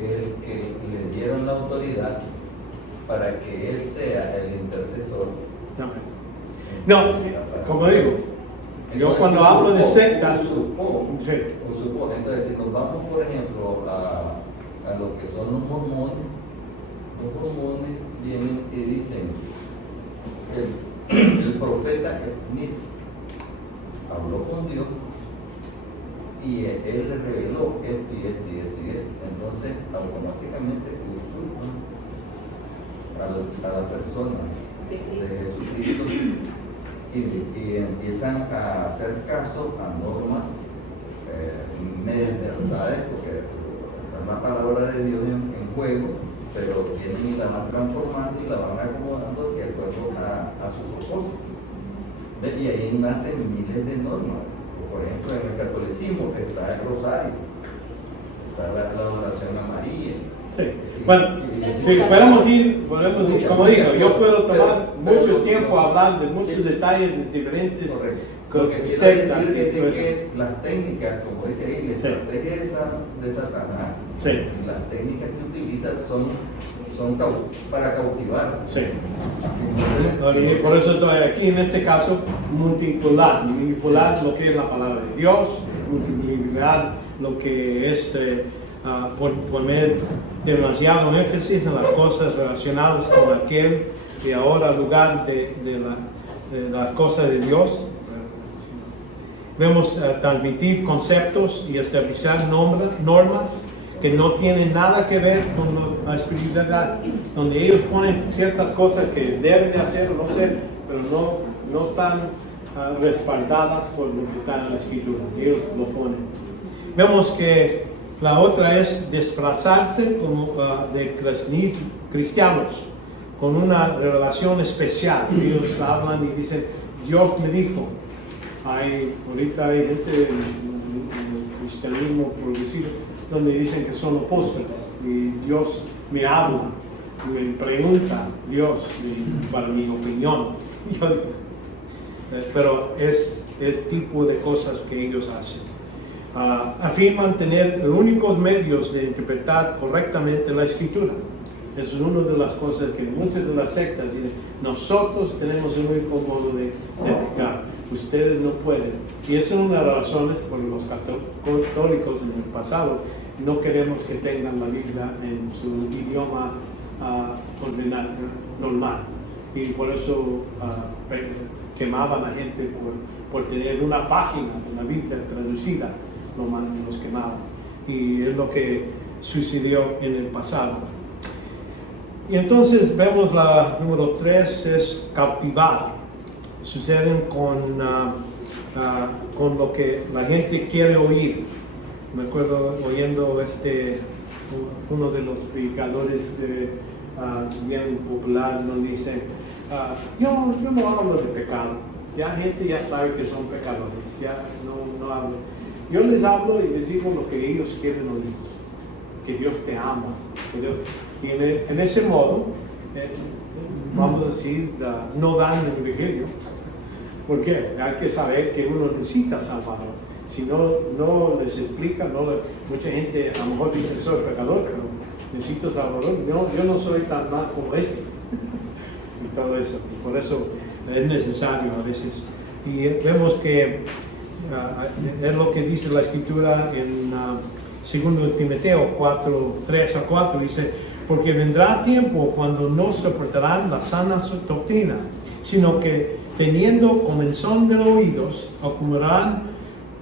es el que le dieron la autoridad para que él sea el intercesor. No, como digo, yo cuando hablo de sectas, usurpó. sí. Entonces, si nos vamos, por ejemplo, a lo que son los mormones vienen y dicen, el profeta Smith habló con Dios y él le reveló esto y esto y esto y esto. Entonces, automáticamente usurpan a la persona de Jesucristo y empiezan a hacer caso a normas medias verdades, porque está la palabra de Dios en juego, pero vienen y la van transformando y la van acomodando de acuerdo a su propósito. Y ahí nacen miles de normas. Por ejemplo, en el catolicismo está el rosario, está la adoración a María. Sí. Bueno, si podemos ir, como digo, yo puedo tomar mucho tiempo a hablar de muchos detalles de diferentes Lo que quiero sectas. decir es que las técnicas, como dice ahí, la estrategia de Satanás, las técnicas que utiliza son para cautivar. Sí. Y por eso estoy aquí en este caso, manipular lo que es la palabra de Dios, multiplicar lo que es poner demasiado énfasis en las cosas relacionadas con aquel que ahora lugar de las cosas de Dios. Vemos transmitir conceptos y establecer normas que no tienen nada que ver con la espiritualidad, donde ellos ponen ciertas cosas que deben de hacer o no hacer, pero no están respaldadas por lo que está en la escritura, ellos lo ponen. Vemos que la otra es disfrazarse como de cristianos, con una relación especial. Ellos hablan y dicen, Dios me dijo. Ahorita hay gente en el cristianismo progresivo donde dicen que son apóstoles y Dios me habla, me pregunta Dios para mi opinión. Pero es el tipo de cosas que ellos hacen. Afirman tener los únicos medios de interpretar correctamente la escritura. Eso es una de las cosas que muchas de las sectas dicen, nosotros tenemos el único modo de explicar, ustedes no pueden. Y esa es una de las razones por los católicos en el pasado no queremos que tengan la Biblia en su idioma normal. Y por eso quemaban a gente por tener una página de la Biblia traducida, los quemaban. Y es lo que sucedió en el pasado. Y entonces vemos la número 3 es cautivar. Suceden con lo que la gente quiere oír. Me acuerdo oyendo uno de los predicadores bien popular, nos dice, yo no hablo de pecado, ya gente ya sabe que son pecadores, ya no hablo. Yo les hablo y les digo lo que ellos quieren oír, que Dios te ama. Y en ese modo, vamos a decir, no dan el evangelio. ¿Por qué? Hay que saber que uno necesita Salvador. Si no les explica, mucha gente a lo mejor dice, soy pecador, pero necesito Salvador. Yo no soy tan mal como ese. Y todo eso. Y por eso es necesario a veces. Y vemos que es lo que dice la Escritura en 2 Timoteo 3-4, dice, porque vendrá tiempo cuando no soportarán la sana doctrina, sino que teniendo comezón de oídos, acumularán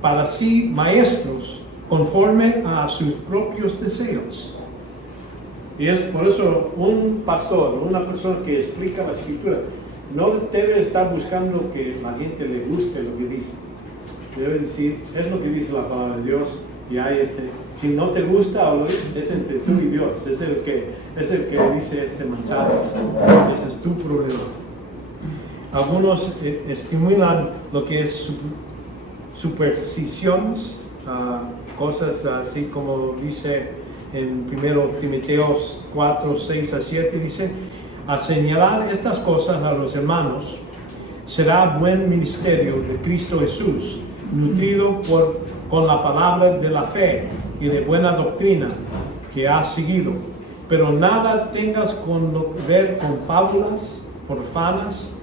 para sí maestros conforme a sus propios deseos. Y es por eso un pastor, una persona que explica la Escritura, no debe estar buscando que la gente le guste lo que dice. Debe decir, es lo que dice la palabra de Dios, y hay si no te gusta, es entre tú y Dios, es el que dice este mensaje, ese es tu problema. Algunos estimulan lo que es supersticiones, cosas así como dice en 1 Timoteo 4:6-7, dice, al señalar estas cosas a los hermanos, será buen ministerio de Cristo Jesús, nutrido con la palabra de la fe y de buena doctrina que has seguido. Pero nada tengas que ver con fábulas profanas,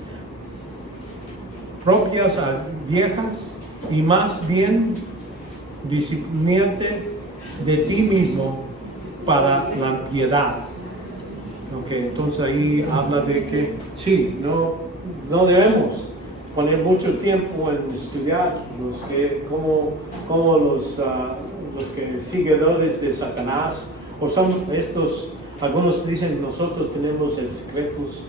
propias a viejas, y más bien disciplinarte de ti mismo para la piedad. Okay, entonces ahí habla de que sí, no debemos poner mucho tiempo en estudiar como los que seguidores de Satanás, o son algunos dicen nosotros tenemos secretos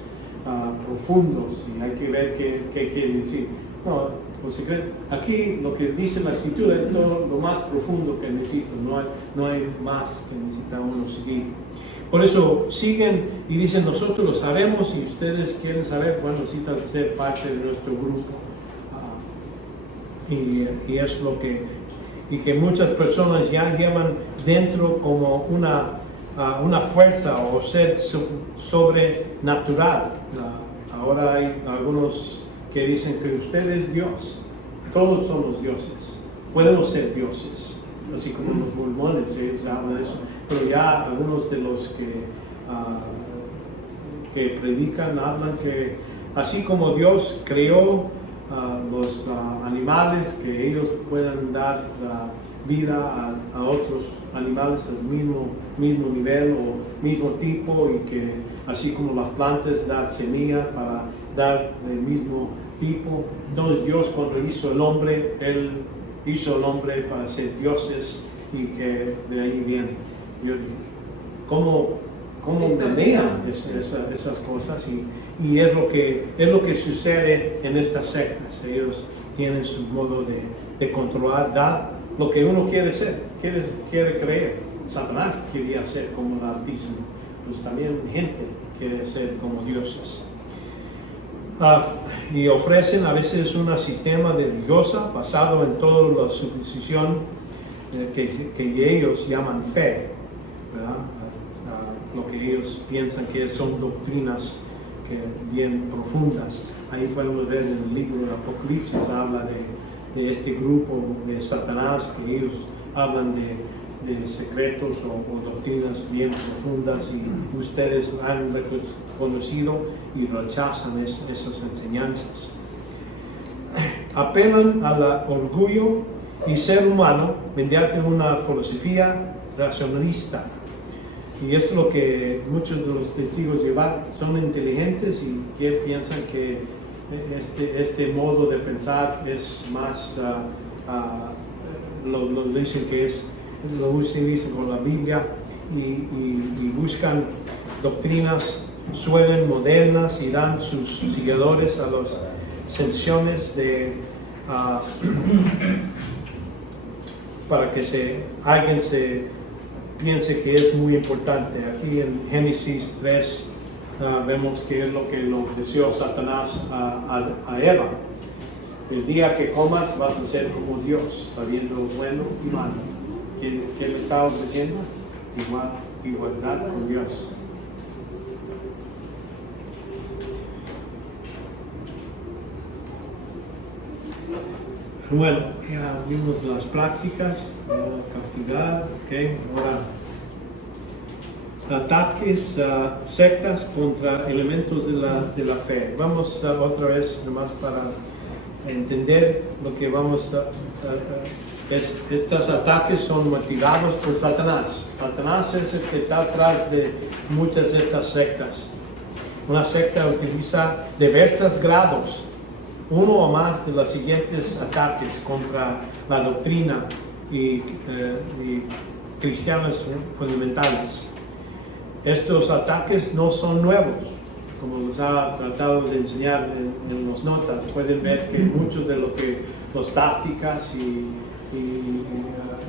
profundos y hay que ver qué quiere decir. No, los secretos. Aquí lo que dice la Escritura es todo lo más profundo que necesito. No hay más que necesita uno seguir. Por eso siguen y dicen, nosotros lo sabemos y ustedes quieren saber, bueno, necesitan ser parte de nuestro grupo. Y es lo que, y que muchas personas ya llevan dentro como una fuerza o ser sobrenatural. Ahora hay algunos que dicen que usted es Dios. Todos somos dioses. Podemos ser dioses. Así como los mormones, ellos hablan de eso. Pero ya algunos de los que predican hablan que así como Dios creó los animales, que ellos puedan dar vida a otros animales al mismo nivel o mismo tipo, y que así como las plantas dan semillas para dar el mismo tipo. Entonces Dios, cuando hizo el hombre, Él hizo el hombre para ser dioses, y que de ahí viene. Yo dije, ¿cómo veían esas cosas? Y es lo que sucede en estas sectas. Ellos tienen su modo de controlar, dar lo que uno quiere ser, quiere creer. Satanás quería ser como el Altísimo, pues también gente quiere ser como dioses. Y ofrecen a veces un sistema religioso basado en toda la suposición que ellos llaman fe, ¿verdad? Lo que ellos piensan que son doctrinas bien profundas. Ahí podemos ver en el libro de Apocalipsis, habla de este grupo de Satanás, que ellos hablan de secretos o doctrinas bien profundas, y ustedes han reconocido y rechazan esas enseñanzas. Apelan al orgullo y ser humano mediante una filosofía racionalista. Y es lo que muchos de los testigos de Jehová son inteligentes y que piensan que este modo de pensar es más, lo dicen que es, lo utilizan con la Biblia y buscan doctrinas, suelen modernas, y dan sus seguidores a las secciones para que alguien piense que es muy importante. Aquí en Génesis 3 vemos que es lo que le ofreció Satanás a Eva. El día que comas vas a ser como Dios, sabiendo bueno y malo. ¿Qué le está ofreciendo? Igualdad con Dios. Bueno, ya vimos las prácticas, la castidad, ahora ataques, sectas contra elementos de la fe. Vamos otra vez, nomás para entender lo que vamos a estos ataques son motivados por Satanás. Satanás es el que está atrás de muchas de estas sectas. Una secta utiliza diversos grados, uno o más de los siguientes ataques contra la doctrina y cristianos fundamentales. Estos ataques no son nuevos, como les ha tratado de enseñar en las notas. Pueden ver que muchos de lo que las tácticas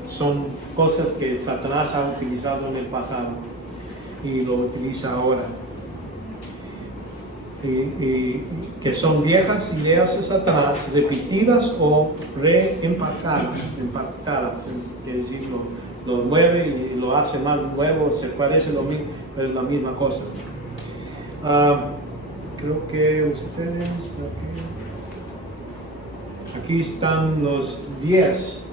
son cosas que Satanás ha utilizado en el pasado y lo utiliza ahora. Y que son viejas ideas de Satanás, repetidas o reimpactadas, es decir, lo mueve y lo hace más nuevo, se parece lo mismo, pero es la misma cosa. Creo que ustedes, aquí están los 10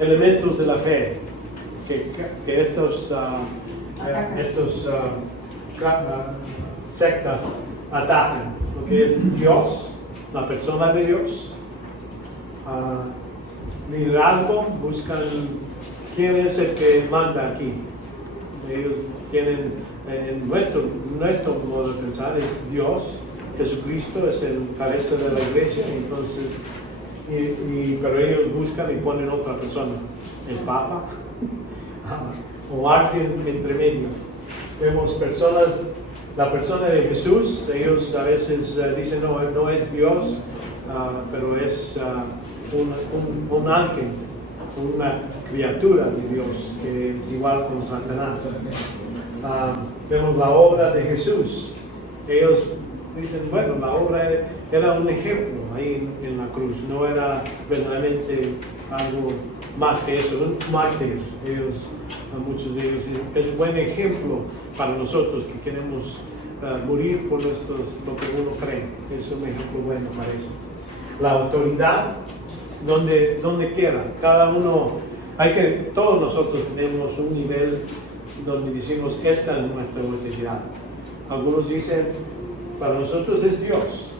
elementos de la fe que estos sectas atacan, lo que es Dios, la persona de Dios, liderazgo, buscan quién es el que manda aquí. Ellos tienen, en nuestro modo de pensar, es Dios. Jesucristo es el cabeza de la iglesia, entonces, pero ellos buscan y ponen otra persona, el Papa o alguien entre medio. Vemos personas la persona de Jesús. Ellos a veces dicen, no, él no es Dios, pero es un ángel, una criatura de Dios que es igual como Satanás. Vemos la obra de Jesús. Ellos dicen, bueno, la obra era un ejemplo ahí en la cruz, no era verdaderamente algo más que eso, un mártir. Muchos de ellos dicen, es un buen ejemplo para nosotros que queremos morir por lo que uno cree. Es un ejemplo bueno para eso. La autoridad, donde quiera, cada uno, todos nosotros tenemos un nivel donde decimos, esta es nuestra autoridad. Algunos dicen, para nosotros es Dios,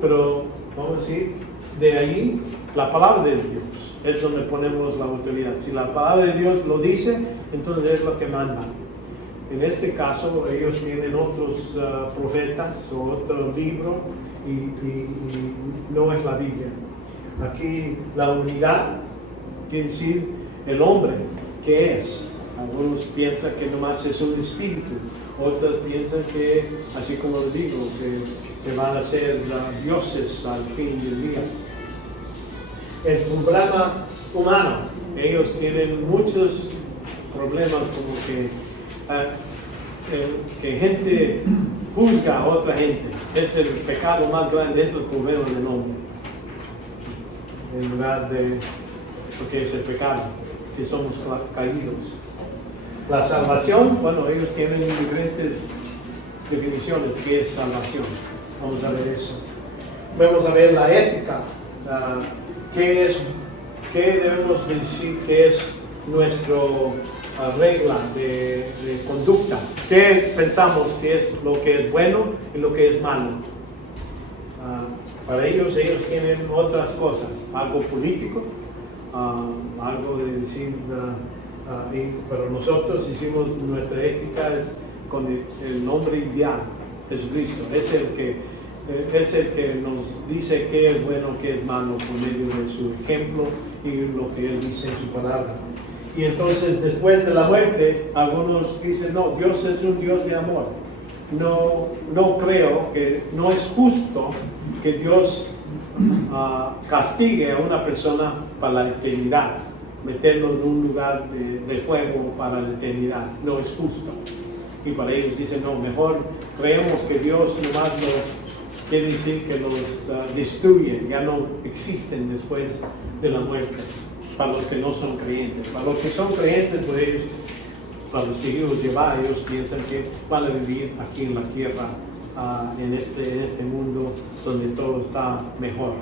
pero vamos a decir, de ahí la palabra de Dios es donde ponemos la autoridad. Si la palabra de Dios lo dice, entonces es lo que manda. En este caso, ellos tienen otros profetas o otro libro y no es la Biblia. Aquí la unidad quiere decir el hombre, ¿qué es? Algunos piensan que nomás es un espíritu, otros piensan que, así como les digo, que van a ser dioses al fin del día. El programa humano, ellos tienen muchos problemas como que gente juzga a otra gente. Es el pecado más grande, es el problema del hombre. En lugar de, porque es el pecado, que somos caídos. La salvación, bueno, ellos tienen diferentes definiciones. ¿Qué es salvación? Vamos a ver eso. Vamos a ver la ética. ¿Qué debemos decir que es nuestra regla de conducta? ¿Qué pensamos que es lo que es bueno y lo que es malo? Para ellos tienen otras cosas, algo político, algo de decir, pero nosotros hicimos nuestra ética es con el nombre ideal, Jesucristo. Es el que nos dice qué es bueno, qué es malo por medio de su ejemplo y lo que Él dice en su palabra. Y entonces después de la muerte, algunos dicen, no, Dios es un Dios de amor. No creo que, no es justo que Dios castigue a una persona para la eternidad, meterlo en un lugar de fuego para la eternidad. No es justo. Y para ellos dicen, no, mejor creemos que Dios nomás quiere decir que los destruye, ya no existen después de la muerte, para los que no son creyentes. Para los que son creyentes, pues ellos, para los que Dios lleva, ellos piensan que van a vivir aquí en la tierra, en este mundo donde todo está mejor.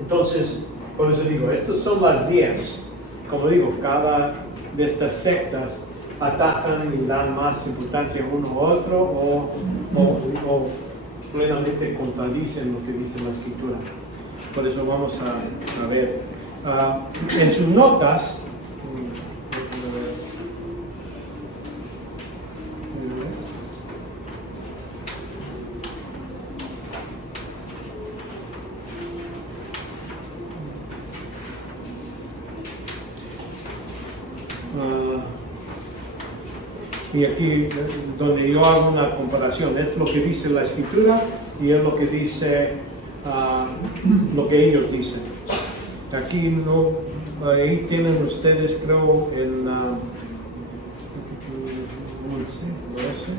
Entonces, por eso digo, estas son las 10. Como digo, cada de estas sectas atacan y dan más importancia a uno u otro o plenamente contradicen lo que dice la Escritura. Por eso vamos a ver. En sus notas, y aquí donde yo hago una comparación, es lo que dice la Escritura y es lo que dice lo que ellos dicen. Aquí ahí tienen ustedes, creo, en 11, 12.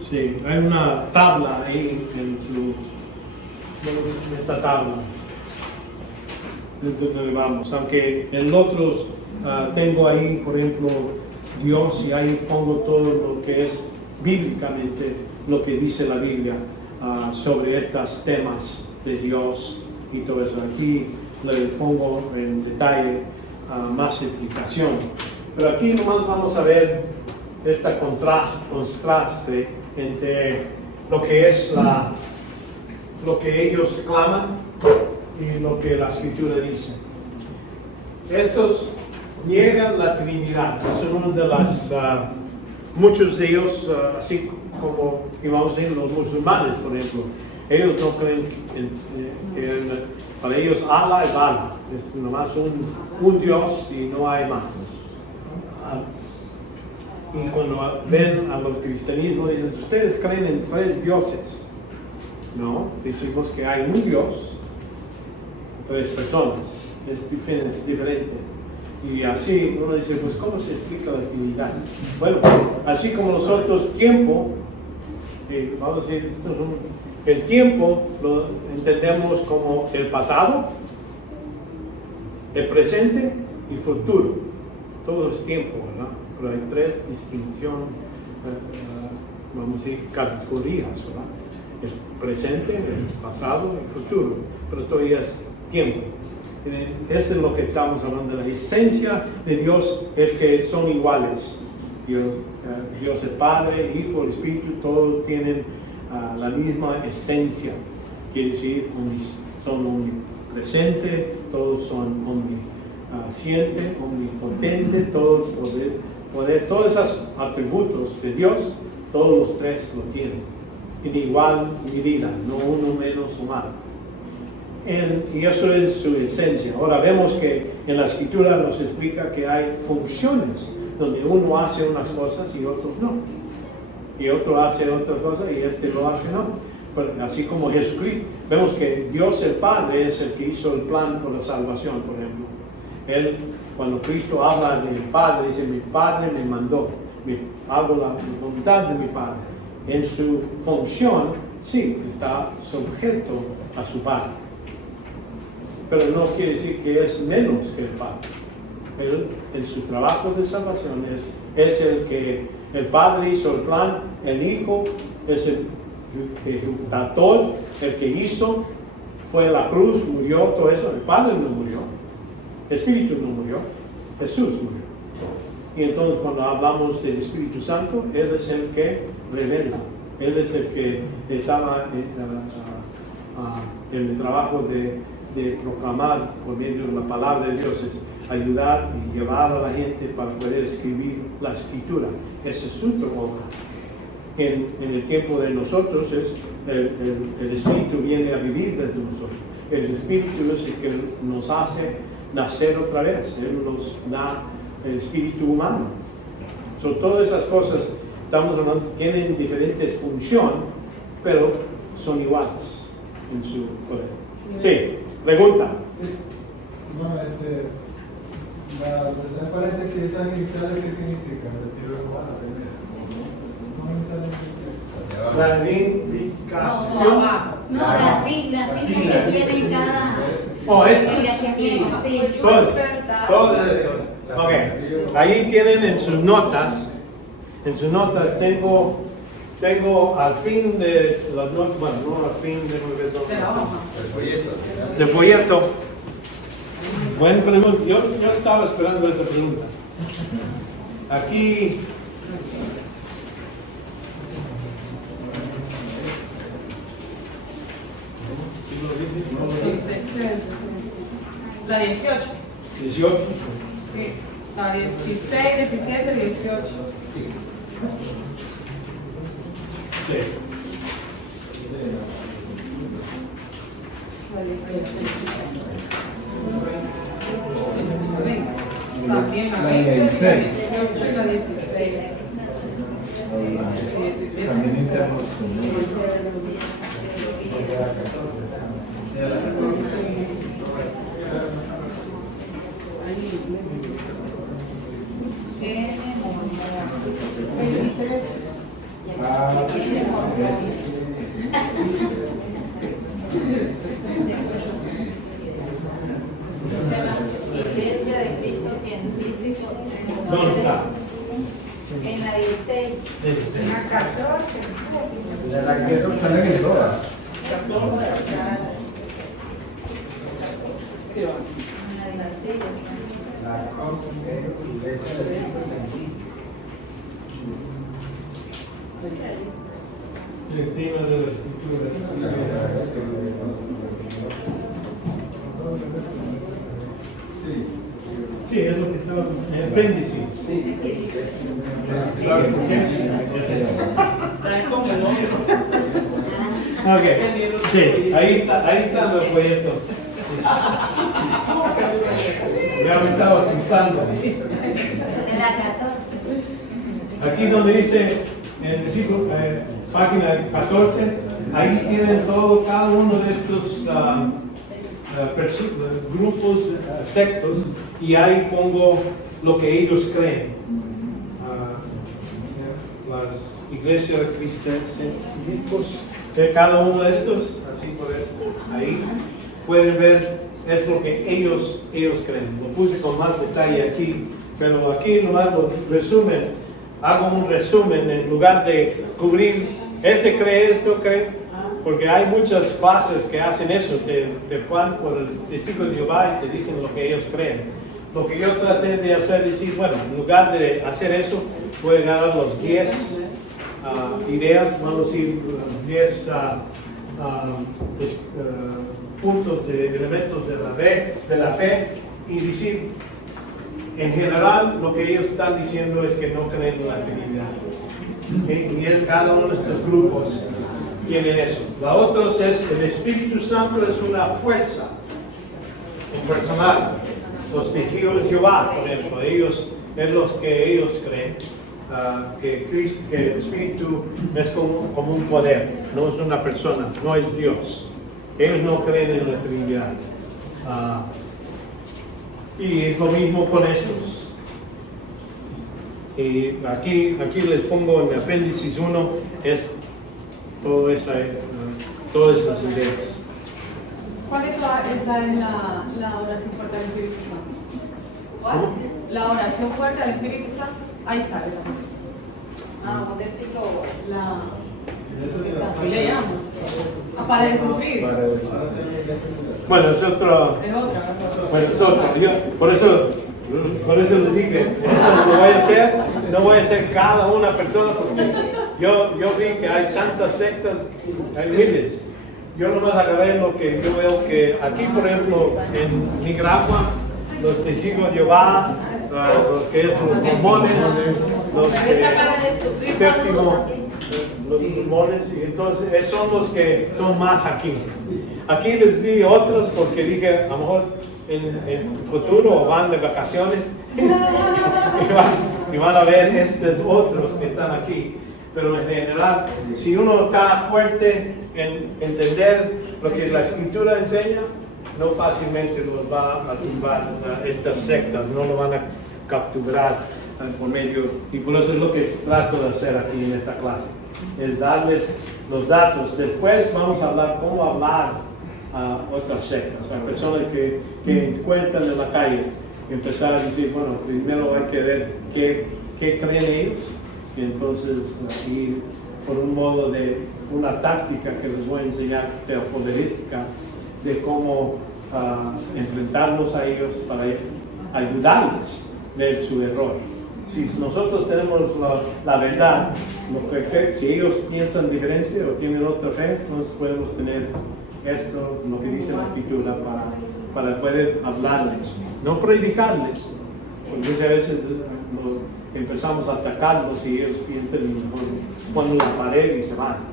Sí, hay una tabla ahí en esta tabla. Donde vamos, aunque en otros tengo ahí, por ejemplo, Dios, y ahí pongo todo lo que es bíblicamente lo que dice la Biblia sobre estos temas de Dios y todo eso. Aquí le pongo en detalle más explicación, pero aquí nomás vamos a ver este contraste entre lo que es lo que ellos claman y lo que la Escritura dice. Estos niegan la Trinidad. Es uno de las muchos de ellos, así como íbamos a decir los musulmanes, por ejemplo, ellos no creen para ellos Allah es Allah, es nomás un Dios y no hay más. Y cuando ven a los cristianismos dicen, ustedes creen en 3 dioses. No, decimos que hay un Dios, 3 personas, es diferente. Y así uno dice, pues ¿cómo se explica la Trinidad? Bueno, así como nosotros tiempo, vamos a decir, el tiempo lo entendemos como el pasado, el presente y futuro. Todo es tiempo, ¿verdad? Pero hay 3 distinciones, vamos a decir, categorías, ¿verdad? El presente, el pasado y el futuro, pero todavía es tiempo. Eso es lo que estamos hablando. La esencia de Dios es que son iguales. Dios el Padre, el Hijo, el Espíritu, todos tienen la misma esencia. Quiere decir, son omnipresentes, todos son omniscientes, omnipotentes, todos poder, todos esos atributos de Dios, todos los 3 lo tienen. En igual medida, no uno menos o más. Y eso es su esencia. Ahora vemos que en la Escritura nos explica que hay funciones donde uno hace unas cosas y otros no. Y otro hace otras cosas y este lo hace no. Pero así como Jesucristo, vemos que Dios el Padre es el que hizo el plan por la salvación, por ejemplo. Él, cuando Cristo habla del Padre, dice, mi Padre me mandó, hago la voluntad de mi Padre. En su función, sí, está sujeto a su Padre. Pero no quiere decir que es menos que el Padre. Él, en su trabajo de salvación, es el que el Padre hizo el plan, el Hijo es el ejecutor, el que hizo, fue a la cruz, murió, todo eso. El Padre no murió, el Espíritu no murió, Jesús murió. Y entonces cuando hablamos del Espíritu Santo, Él es el que revela, Él es el que estaba en el trabajo de proclamar por medio de la palabra de Dios, es ayudar y llevar a la gente para poder escribir la Escritura. Esa es su obra. En el tiempo de nosotros, el Espíritu viene a vivir dentro de nosotros. El Espíritu es el que nos hace nacer otra vez. Él nos da el espíritu humano. Todas esas cosas, estamos hablando, tienen diferentes funciones, pero son iguales en su poder. Sí. Pregunta. Sí. No, la paréntesis, esas iniciales, ¿qué significa? La indicación. No, las siglas que tienen cada. Oh, estas. Que tienen, sí. Todas esas cosas. Ok. Ahí tienen en sus notas. En sus notas tengo al fin de las notas, bueno, no al fin de folleto. Buena pregunta. Yo estaba esperando esa pregunta. Aquí la 18. 18. Sí. La 16, 17, 18. Sí. También la 20, la 18 y la 16. También internos. Iglesia de Cristo Científicos. ¿Dónde está? En la 16. En la 14. La que salen en todas. La COM es Iglesia de Cristo Científico. Directiva de la Escritura. Sí. Sí, es lo que estaba en el apéndice. Sí. Trae como el otro. Ok. Sí, ahí está el proyecto. Ya me estaba asustando. Es la 14. Aquí donde dice, en el versículo, página 14, ahí tienen todo, cada uno de estos grupos, sectos, y ahí pongo lo que ellos creen. Las iglesias cristianas, de cada uno de estos, así por ahí, pueden ver, es lo que ellos creen. Lo puse con más detalle aquí, pero aquí nomás lo resumen, hago un resumen en lugar de cubrir, este cree esto, porque hay muchas clases que hacen eso, te van por el testigo de Jehová y te dicen lo que ellos creen. Lo que yo traté de hacer es decir, bueno, en lugar de hacer eso, voy a agarrar los 10 ideas, vamos a decir, los 10 puntos de elementos de la fe y decir, en general, lo que ellos están diciendo es que no creen en la Trinidad. Y cada uno de estos grupos tiene eso. La otra es, el Espíritu Santo es una fuerza impersonal. Los testigos de Jehová, por ejemplo, ellos, es los que ellos creen. Que el Espíritu es como un poder, no es una persona, no es Dios. Ellos no creen en la Trinidad. Y es lo mismo con estos. Y aquí les pongo en el apéndice 1 es todas esas ideas. ¿Cuál es la oración fuerte al Espíritu Santo? ¿Cuál? La oración fuerte al Espíritu Santo. Ahí sale. Un decirlo. Así le llamo. Para de sufrir. Bueno, es otro. Es otra. Bueno, es otro. Por eso les dije, esto no voy a hacer cada una persona, porque yo vi que hay tantas sectas, hay miles. Yo nomás agarré lo que yo veo que aquí, por ejemplo, en Nicaragua, los testigos de Jehová, lo que es los mormones, los séptimo, los mormones, y entonces son los que son más aquí. Aquí les di otros porque dije, a lo mejor en el futuro van de vacaciones y van a ver estos otros que están aquí. Pero en general, si uno está fuerte en entender lo que la Escritura enseña, no fácilmente los va a tumbar estas sectas, no lo van a capturar por medio, y por eso es lo que trato de hacer aquí en esta clase, es darles los datos. Después vamos a hablar cómo hablar a otras sectas, a personas que encuentran en la calle, empezar a decir, bueno, primero hay que ver qué creen ellos, y entonces ir por un modo de una táctica que les voy a enseñar, pero poderística, de cómo enfrentarnos a ellos para ayudarles a ver su error. Si nosotros tenemos la verdad, si ellos piensan diferente o tienen otra fe, entonces podemos tener esto, lo que dice la Escritura, para poder hablarles, no predicarles, porque muchas veces empezamos a atacarlos y ellos piensan cuando la pared y se van.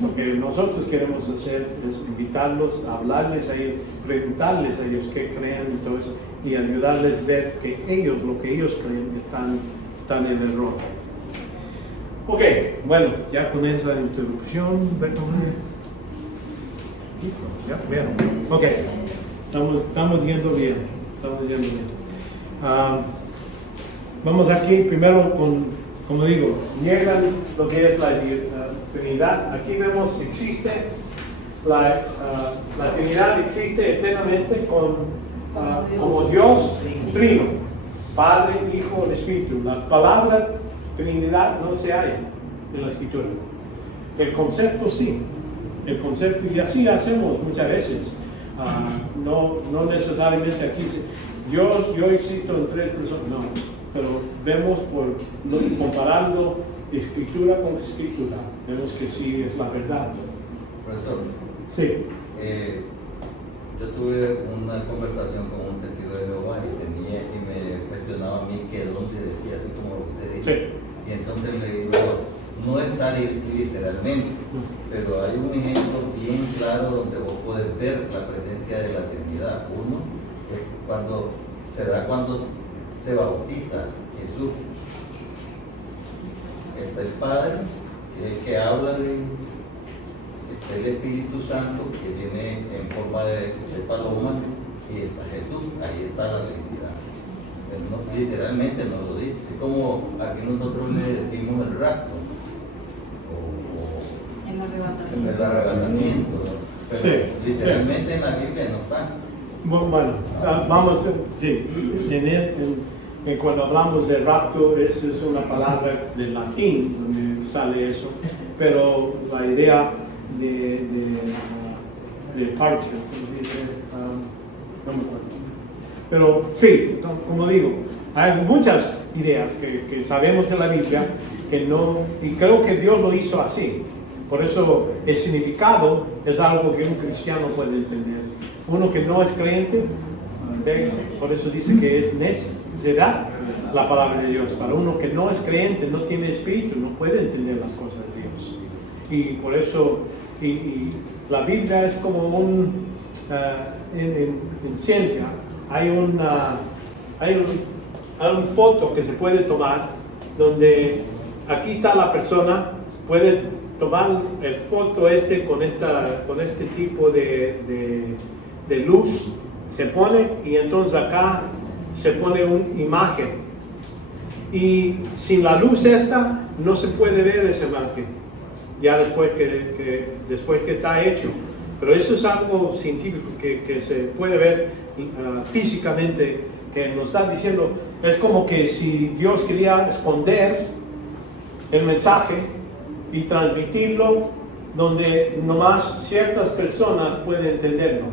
Lo que nosotros queremos hacer es invitarlos a hablarles a ellos, preguntarles a ellos qué creen y todo eso, y ayudarles a ver que ellos, lo que ellos creen, están en error. Ok, bueno, ya con esa introducción, ya, bien. Ok, estamos yendo bien. Vamos aquí primero como digo, niegan lo que es la Trinidad. Aquí vemos que existe, la Trinidad existe eternamente como Dios trino, Padre, Hijo, Espíritu. La palabra Trinidad no se halla en la Escritura. El concepto sí, el concepto, y así hacemos muchas veces. No necesariamente aquí, yo existo en 3 personas, no, pero vemos comparando Escritura con Escritura, vemos que sí es la verdad. Profesor, Sí. Yo tuve una conversación con un testigo de Jehová y me cuestionaba a mí que dónde decía, así como usted dice. Sí. Y entonces le digo, no está literalmente, pero hay un ejemplo bien claro donde vos podés ver la presencia de la Trinidad. Uno es cuando se bautiza Jesús. Está el Padre, que es el que habla está el Espíritu Santo, que viene en forma de paloma, y está Jesús, ahí está la Trinidad. Él literalmente no lo dice, es como aquí nosotros le decimos el rapto, o el arrebatamiento, ¿no? Pero Sí, literalmente en la Biblia no está. Bueno, vamos, sí, cuando hablamos de rapto, es una palabra del latín donde sale eso, pero la idea de departure, ¿cómo se dice? No me acuerdo. Pero sí, como digo, hay muchas ideas que sabemos de la Biblia que no, y creo que Dios lo hizo así. Por eso el significado es algo que un cristiano puede entender. Uno que no es creyente, por eso dice que es necedad la palabra de Dios. Para uno que no es creyente, no tiene espíritu, no puede entender las cosas de Dios. Y por eso, y la Biblia es como en ciencia, hay una foto que se puede tomar donde aquí está la persona, puede tomar el foto con este tipo de luz, se pone, y entonces acá se pone una imagen, y sin la luz esta no se puede ver esa imagen ya después que está hecho. Pero eso es algo científico que se puede ver físicamente, que nos está diciendo, es como que si Dios quería esconder el mensaje y transmitirlo donde nomás ciertas personas pueden entenderlo.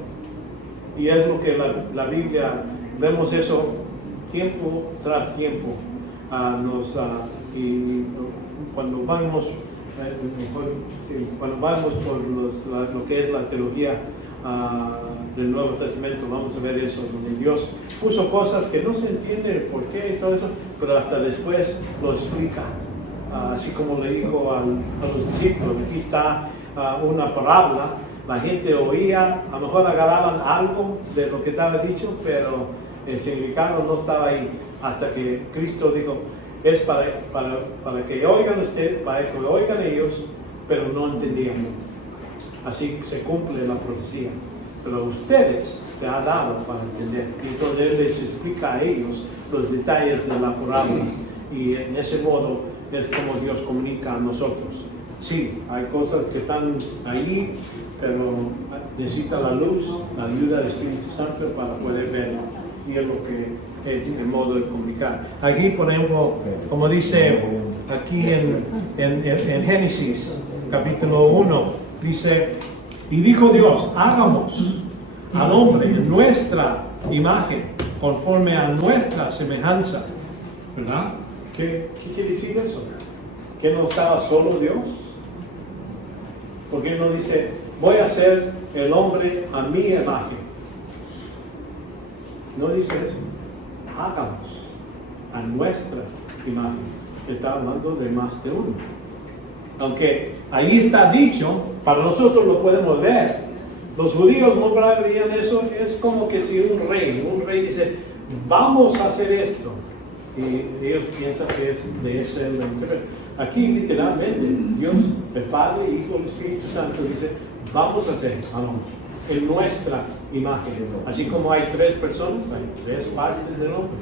Y es lo que la Biblia, vemos eso tiempo tras tiempo. Y cuando vamos por lo que es la teología del Nuevo Testamento, vamos a ver eso, donde Dios puso cosas que no se entiende por qué y todo eso, pero hasta después lo explica. Así como le dijo a los discípulos, aquí está una parábola, la gente oía, a lo mejor agarraban algo de lo que estaba dicho, pero el significado no estaba ahí, hasta que Cristo dijo, es para que oigan ustedes, para que oigan ellos, pero no entendían. Así se cumple la profecía. Pero a ustedes se ha dado para entender. Entonces Él les explica a ellos los detalles de la parábola. Y en ese modo es como Dios comunica a nosotros. Sí, hay cosas que están ahí, pero necesita la luz, la ayuda del Espíritu Santo para poder verlo. Y es lo que Él tiene modo de comunicar. Aquí, por ejemplo, como dice aquí en Génesis, capítulo 1, dice, y dijo Dios, hagamos al hombre en nuestra imagen, conforme a nuestra semejanza. ¿Verdad? ¿Qué quiere decir eso? ¿Que no estaba solo Dios? Porque Él no dice, voy a hacer el hombre a mi imagen. No dice eso. Hagamos a nuestra imagen. Está hablando de más de uno. Aunque ahí está dicho, para nosotros lo podemos ver. Los judíos no veían eso, es como que si un rey dice, vamos a hacer esto. Y ellos piensan que es el imperio. Aquí literalmente Dios, el Padre, Hijo y Espíritu Santo dice, vamos a hacer al hombre en nuestra imagen. Así como hay tres personas, hay tres partes del hombre.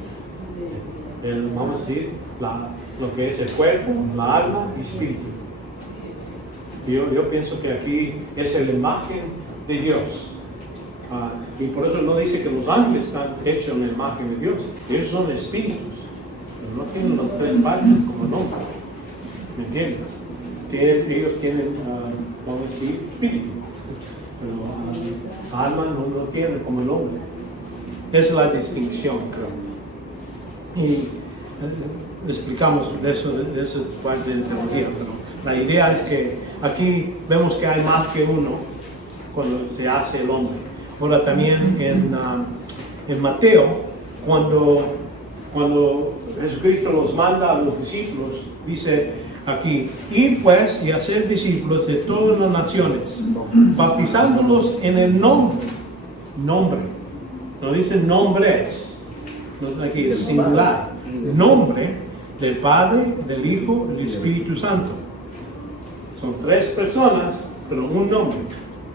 Vamos a decir, lo que es el cuerpo, la alma y espíritu. Yo pienso que aquí es la imagen de Dios. Y por eso no dice que los ángeles están hechos en la imagen de Dios. Ellos son espíritus. No tienen las tres partes como el hombre, ¿me entiendes? Ellos tienen, vamos a decir, espíritu, pero alma no tiene como el hombre. Esa es la distinción, creo. Y explicamos eso es parte de teología, pero la idea es que aquí vemos que hay más que uno cuando se hace el hombre. Ahora también en Mateo, cuando Jesucristo los manda a los discípulos, dice, aquí, y pues y hacer discípulos de todas las naciones, bautizándolos en el nombre, no dice nombres, no, aquí es singular, nombre del Padre, del Hijo y del Espíritu Santo. Son tres personas, pero un nombre,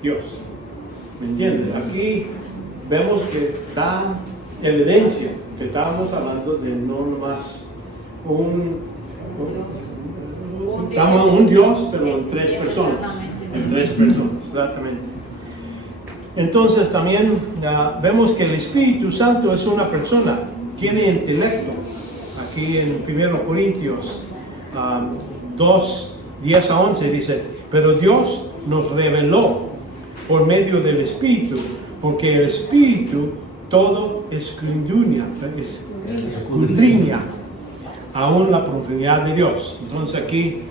Dios. ¿Me entiendes? Aquí vemos que da evidencia que estábamos hablando de no nomás un Dios, pero en tres personas. En tres personas, exactamente. Entonces también vemos que el Espíritu Santo es una persona, tiene intelecto. Aquí en 1 Corintios 2, 10 a 11 dice, pero Dios nos reveló por medio del Espíritu, porque el Espíritu todo escudriña aún la profundidad de Dios. Entonces aquí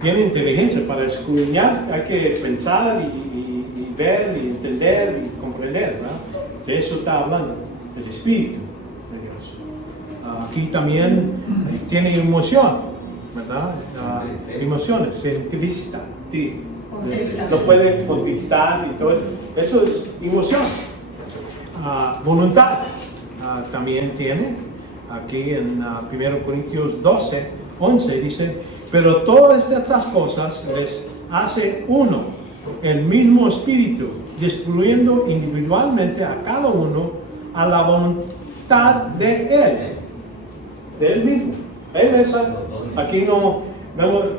tiene inteligencia para escudriñar, hay que pensar y ver y entender y comprender, ¿verdad? De eso está hablando, el Espíritu de Dios. Aquí también tiene emoción, ¿verdad? Emociones, centrista, no puede contestar y todo eso. Eso es emoción. Voluntad también tiene. Aquí en 1 Corintios 12, 11 dice, pero todas estas cosas les hace uno, el mismo Espíritu, distribuyendo individualmente a cada uno a la voluntad de Él mismo. Él es, aquí no,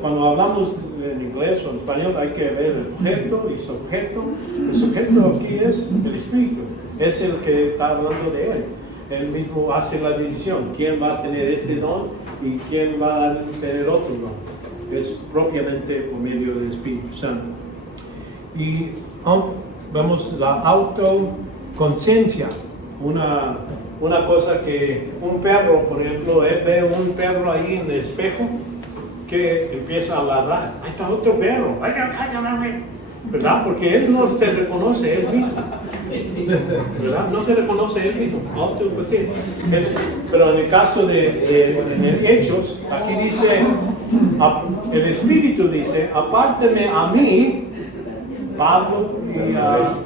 cuando hablamos en inglés o en español hay que ver el objeto y sujeto. El sujeto aquí es el Espíritu, es el que está hablando de Él. Él mismo hace la decisión, quién va a tener este don y quién va a tener otro don. Es propiamente por medio del Espíritu Santo. Y vemos la autoconciencia, una cosa que un perro, por ejemplo, él ve un perro ahí en el espejo que empieza a ladrar. Ahí está otro perro, ¿verdad? Porque él no se reconoce él mismo. ¿Verdad? No se reconoce él mismo. Pero en el caso de Hechos, aquí dice, el Espíritu dice, apárteme a mí, Pablo y a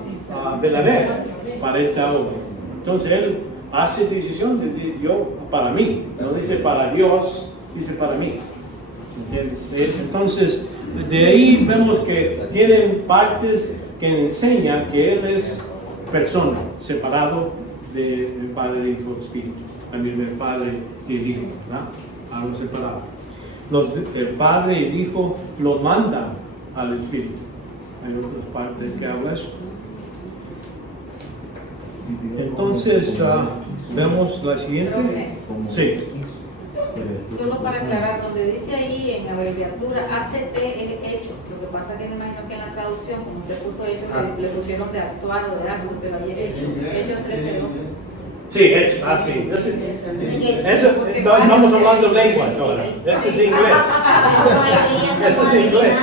Bernabé, para esta obra. Entonces él hace decisión de decir yo para mí, no dice para Dios, dice para mí. Entonces, de ahí vemos que tienen partes que enseñan que él es persona, separado del Padre, el Hijo y el Espíritu. También del Padre y el Hijo, ¿verdad? Algo separado. El Padre y el Hijo lo mandan al Espíritu. Hay otras partes que hablan eso. Entonces, vemos la siguiente. Sí. Solo para aclarar, donde dice ahí en abreviatura ACT es hecho. Lo que pasa es que me imagino que en la traducción, como usted puso eso, le pusieron de actuar o de acto, pero ahí es hecho. Hechos 13, ¿no? Sí, hecho. Sí. Estamos hablando de lenguas ahora. Ese es inglés. Eso es inglés.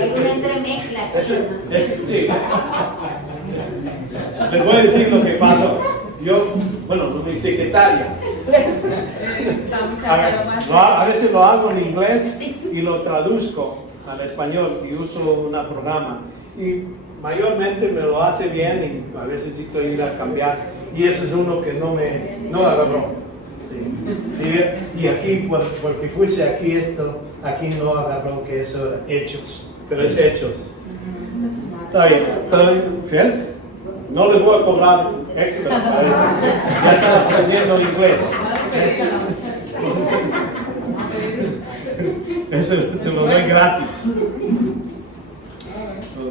Hay una entremezcla. Sí. Les voy a decir lo que pasó. Mi secretaria. A veces lo hago en inglés y lo traduzco al español y uso un programa. Y mayormente me lo hace bien y a veces necesito ir a cambiar. Y ese es uno que no agarró. Sí. Y aquí, porque puse aquí esto, aquí no agarró que eso era hechos. Pero es hechos. Está bien. Pero, ¿ves? No les voy a cobrar extra para eso. Ya están aprendiendo inglés. Eso se lo doy gratis.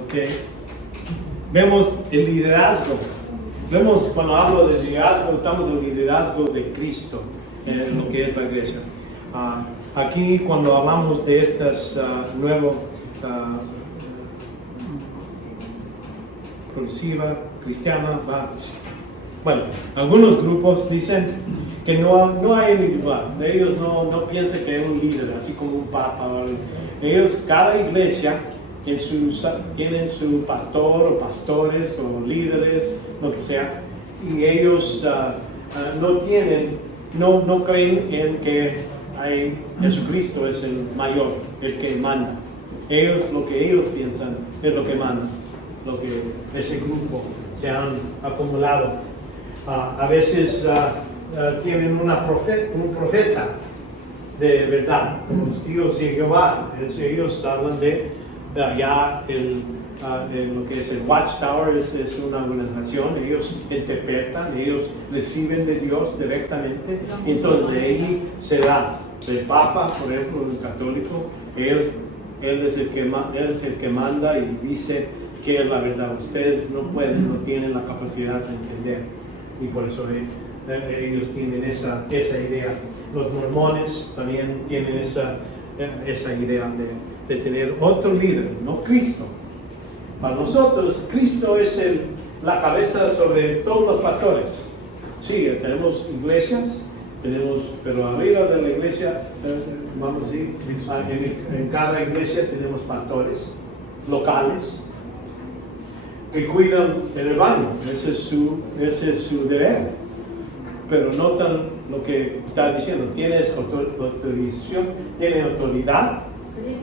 Okay. Vemos el liderazgo. Vemos cuando hablo de liderazgo, estamos en el liderazgo de Cristo, en lo que es la iglesia. Aquí cuando hablamos de estas nuevas progresiva, cristiana, bueno, algunos grupos dicen que no hay individual. Ellos no piensan que hay un líder, así como un papa. Ellos, cada iglesia, tienen su pastor o pastores o líderes, lo que sea, y ellos no creen en que Jesucristo es el mayor, el que manda. Lo que ellos piensan es lo que manda, lo que ese grupo se han acumulado. A veces tienen un profeta de verdad, los tíos de Jehová. Ellos hablan de allá lo que es el Watchtower, es una organización. Ellos interpretan, ellos reciben de Dios directamente. Entonces de ahí se da el Papa, por ejemplo, el católico. Él es el que manda y dice que es la verdad. Ustedes no pueden, no tienen la capacidad de entender, y por eso ellos tienen esa idea. Los mormones también tienen esa idea de tener otro líder, no Cristo. Para nosotros, Cristo es la cabeza sobre todos los pastores. Sí, tenemos iglesias, pero arriba de la iglesia, vamos a decir, en cada iglesia tenemos pastores locales que cuidan el rebaño. Ese es su deber. Pero notan lo que está diciendo. Tienes autorización, tiene autoridad,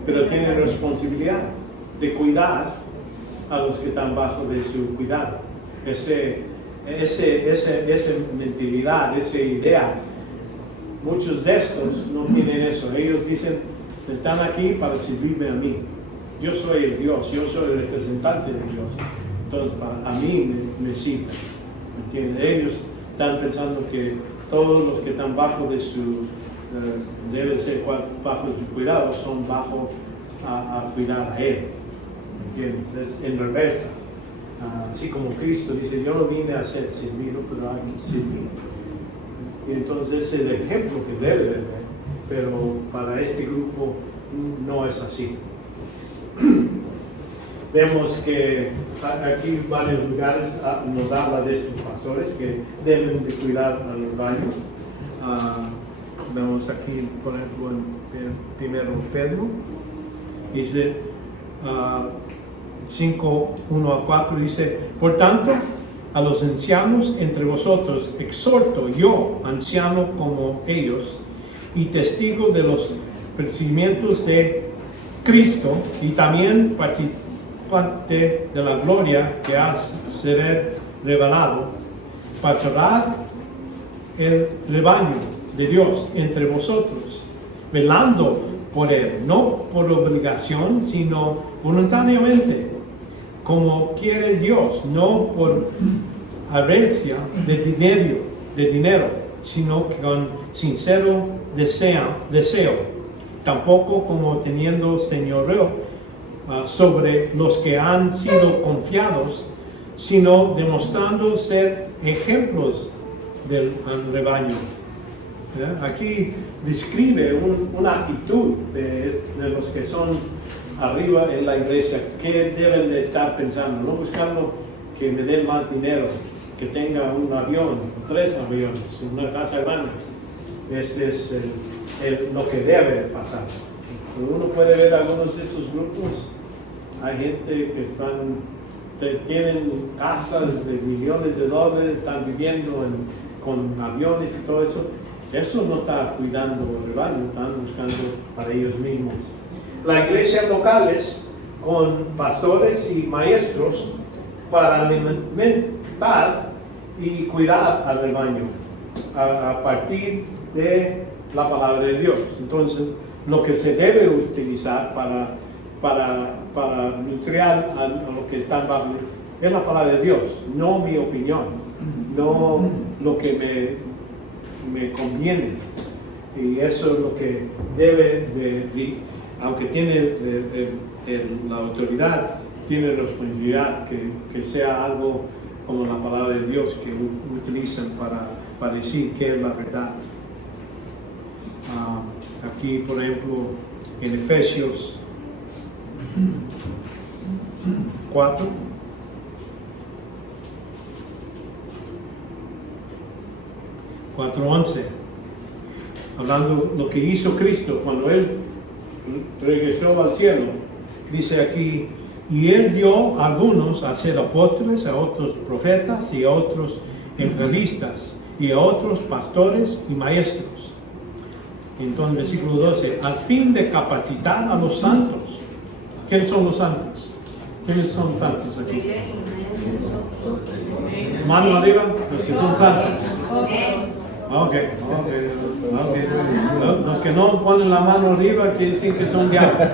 pero tiene responsabilidad de cuidar a los que están bajo de su cuidado. Esa mentalidad, esa idea, muchos de estos no tienen eso. Ellos dicen, están aquí para servirme a mí. Yo soy el Dios, yo soy el representante de Dios. Entonces, a mí me sirven. ¿Entienden? Ellos están pensando que todos los que están bajo de deben ser bajo de su cuidado, son bajo a cuidar a Él. ¿Entiendes? Es en reversa. Así como Cristo dice, yo no vine a ser servido, pero a servir. Y entonces es el ejemplo que debe de ver, pero para este grupo no es así. Vemos que aquí varios lugares nos habla de estos pastores que deben de cuidar al rebaño. Vemos aquí, por ejemplo, en 1 Pedro, dice 5, 1 a 4, dice, por tanto, a los ancianos entre vosotros exhorto yo, anciano como ellos, y testigo de los procedimientos de Cristo, y también participante de la gloria que ha ser revelado, pastoread el rebaño de Dios entre vosotros, velando por él, no por obligación, sino voluntariamente, como quiere Dios, no por avaricia de dinero, sino con sincero deseo, tampoco como teniendo señorío sobre los que han sido confiados, sino demostrando ser ejemplos del rebaño. Aquí describe una actitud de los que son arriba en la iglesia, que deben de estar pensando, no buscando que me den más dinero, que tenga un avión, 3 aviones, una casa grande. Este es lo que debe pasar. Uno puede ver algunos de estos grupos, hay gente que tienen casas de millones de dólares, están viviendo con aviones y todo eso. Eso no está cuidando el rebaño, están buscando para ellos mismos. Las iglesias locales con pastores y maestros para alimentar y cuidar al rebaño a partir de la palabra de Dios. Entonces, lo que se debe utilizar para nutrir a los que están bajo es la palabra de Dios, no mi opinión, no lo que me conviene. Y eso es lo que debe de, aunque tiene la autoridad, tiene responsabilidad que sea algo como la palabra de Dios que utilizan para decir qué es la verdad. Aquí, por ejemplo, en Efesios 4, hablando lo que hizo Cristo cuando Él regresó al cielo, dice aquí, y Él dio a algunos a ser apóstoles, a otros profetas y a otros evangelistas y a otros pastores y maestros, Entonces, versículo 12, al fin de capacitar a los santos. ¿Quiénes son los santos? ¿Quiénes son santos La aquí? iglesia. Mano arriba, los que son santos. Eh, Ok. Los que no ponen la mano arriba quiere decir que son diablos.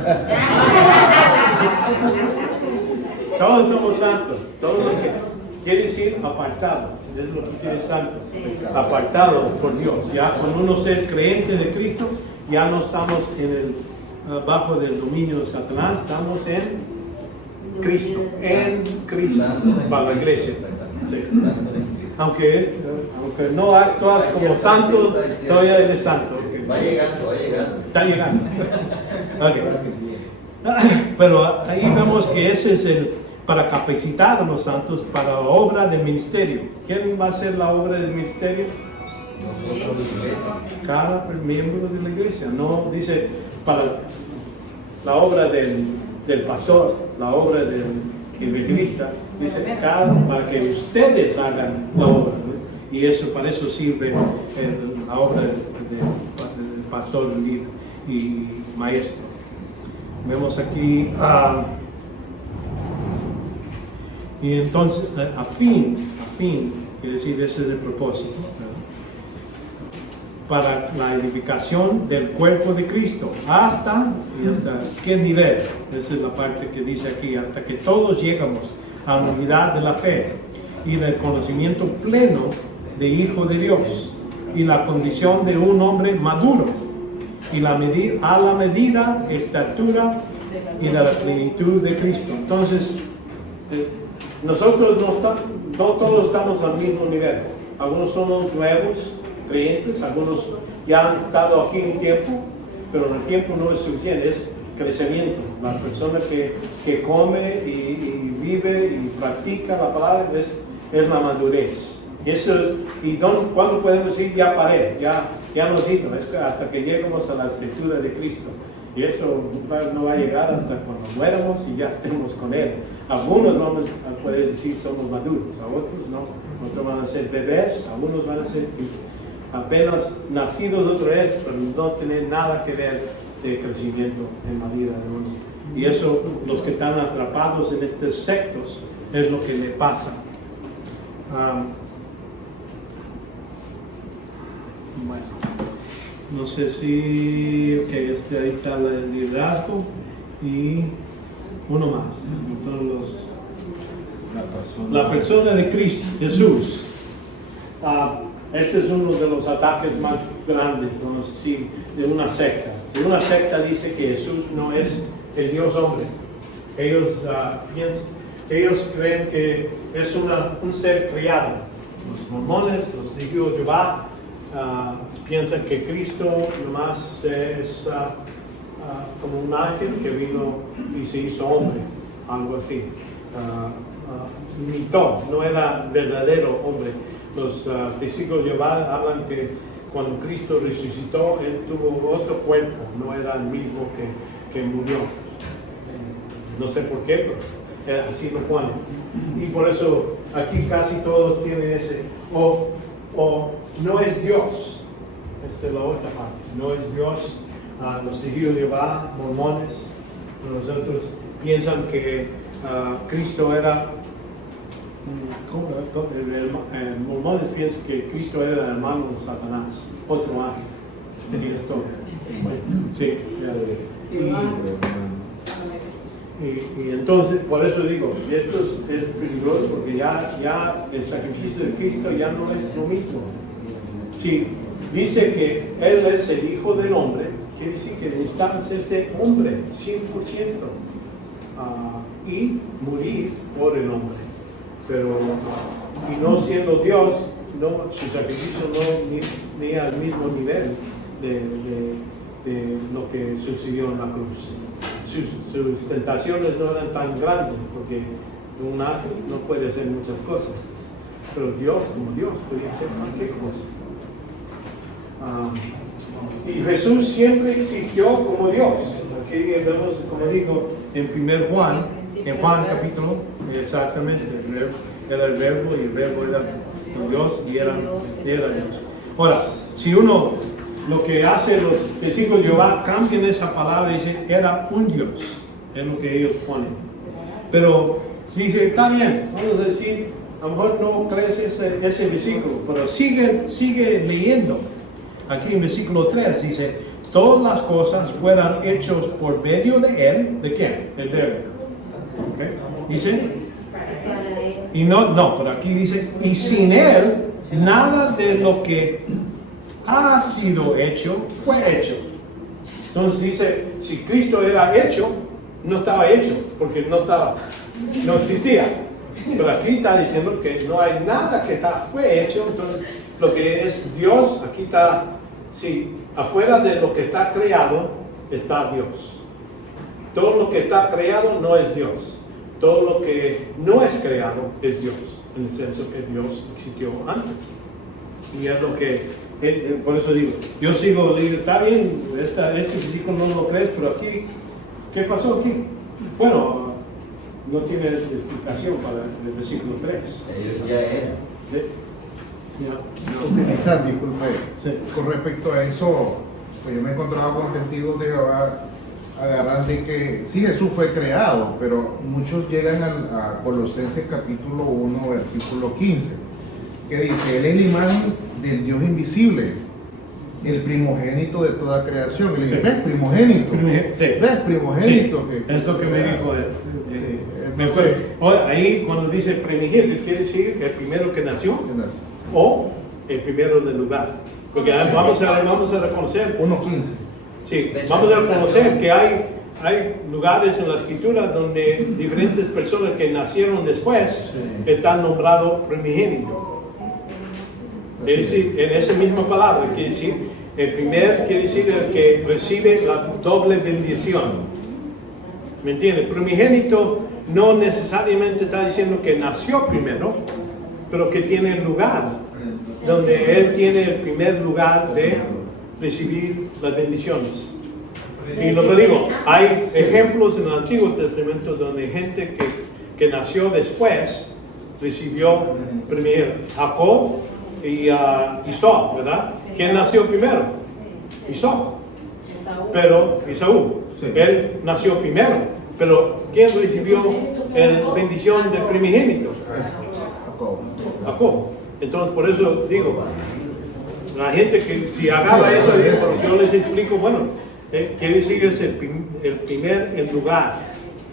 Todos somos santos, todos los que quiere decir apartados, es lo que quiere santos, apartados por Dios. Ya cuando uno es creyente de Cristo, ya no estamos bajo del dominio de Satanás, estamos en Cristo para la iglesia. Sí. Aunque no actúas como santo, todavía eres santo. Okay. Va llegando. Está llegando. Okay. Pero ahí vemos que ese es para capacitar a los santos para la obra del ministerio. ¿Quién va a hacer la obra del ministerio? Nosotros, iglesia. Cada miembro de la iglesia. No dice para la obra del pastor, la obra del evangelista. Dice para que ustedes hagan la obra, ¿no? Y eso, para eso sirve la obra del pastor, líder y maestro. Vemos aquí, y entonces, a fin, quiere decir, ese es el propósito, ¿no? Para la edificación del cuerpo de Cristo, hasta qué nivel, esa es la parte que dice aquí, hasta que todos llegamos a la unidad de la fe y el conocimiento pleno de Hijo de Dios y la condición de un hombre maduro y a la medida, estatura y de la plenitud de Cristo. Entonces, nosotros no todos estamos al mismo nivel. Algunos somos nuevos creyentes, algunos ya han estado aquí un tiempo, pero el tiempo no es suficiente, es crecimiento. La persona que come y vive y practica la palabra es la madurez. ¿Cuándo podemos decir ya paré? Ya nos hizo, es hasta que lleguemos a la escritura de Cristo. Y eso no va a llegar hasta cuando muéramos y ya estemos con Él. Algunos vamos a poder decir somos maduros, a otros no. Otros van a ser bebés, algunos van a ser apenas nacidos otra vez, pero no tener nada que ver de crecimiento en la vida de uno. Y eso, los que están atrapados en estos sectos, es lo que le pasa. Bueno, no sé si, ahí está el liderazgo y uno más. Entonces, la persona de Cristo, Jesús. Ese es uno de los ataques más grandes, vamos a decir, de una secta. Si una secta dice que Jesús no es el Dios hombre, ellos creen que es un ser criado. Los mormones, los testigos de Jehová, piensan que Cristo nomás es como un ángel que vino y se hizo hombre, algo así. Imitó, no era verdadero hombre. Los testigos de Jehová hablan que cuando Cristo resucitó, Él tuvo otro cuerpo, no era el mismo que murió. No sé por qué, pero así lo ponen. Y por eso aquí casi todos tienen ese, o no es Dios. Esta es la otra parte, no es Dios. Los testigos de Jehová, mormones, nosotros piensan que Cristo era, mormones piensan que Cristo era el hermano de Satanás, otro ángel. Tenía esto. Sí. Y entonces, por eso digo, esto es peligroso, porque ya el sacrificio de Cristo ya no es lo mismo. Si dice que Él es el Hijo del Hombre, quiere decir que necesita hacerse hombre, 100%, y morir por el hombre. Pero, y no siendo Dios, su sacrificio no ni al mismo nivel de lo que sucedió en la cruz. Sus tentaciones no eran tan grandes, porque un ángel no puede hacer muchas cosas, pero Dios, como Dios, podía hacer cualquier cosa. Y Jesús siempre existió como Dios. Aquí vemos, como digo, en 1 Juan, en Juan capítulo, exactamente, era el verbo y el verbo era Dios y era Dios. Ahora, si uno lo que hace los testigos de Jehová, cambian esa palabra y dicen, era un Dios, es lo que ellos ponen. Pero dice, está bien, vamos a decir, a lo mejor no crees ese versículo, pero sigue leyendo. Aquí en versículo 3 dice, todas las cosas fueran hechas por medio de él. ¿De quién? El Verbo. ¿Okay? Dice, y no, pero aquí dice, y sin él, nada de lo que ha sido hecho, fue hecho. Entonces dice, si Cristo era hecho, no estaba hecho, porque no existía. Pero aquí está diciendo que no hay nada que fue hecho, entonces lo que es Dios, aquí está, sí, afuera de lo que está creado, está Dios. Todo lo que está creado no es Dios. Todo lo que no es creado es Dios, en el senso que Dios existió antes. Y es lo que, por eso digo, yo digo, está bien, este versículo no lo crees, pero aquí, ¿qué pasó aquí? Bueno, no tiene explicación para el versículo 3. Ellos ya eran. ¿Sí? Utilizar, disculpe, Sí. con respecto a eso, pues yo me encontraba con testigos de Jehová agarran de que sí, Jesús fue creado, pero muchos llegan a Colosenses capítulo 1, versículo 15, que dice, él es la imagen del Dios invisible, el primogénito de toda creación. Y le dice, ¿ves? Primogénito. Sí. ¿Ves? Primogénito. Sí, es lo que me dijo él. Entonces, Ahí cuando dice primogénito, quiere decir el primero que nació o el primero del lugar. Porque vamos a reconocer. 1.15. Sí, vamos a reconocer que hay lugares en la escritura donde diferentes personas que nacieron después están nombrados primogénitos. Es decir, en esa misma palabra quiere decir, el primer quiere decir el que recibe la doble bendición. ¿Me entiendes? Primogénito no necesariamente está diciendo que nació primero, pero que tiene el lugar donde él tiene el primer lugar de recibir las bendiciones. Y lo que digo, hay ejemplos en el Antiguo Testamento donde gente que nació después recibió primero. Jacob y Esaú, ¿verdad? ¿Quién nació primero? Esaú. Pero Esaú, él nació primero, pero ¿quién recibió la bendición del primogénito? Jacob. Entonces por eso digo, la gente que si agarra eso, yo les explico, bueno, quiere decir es el primer lugar,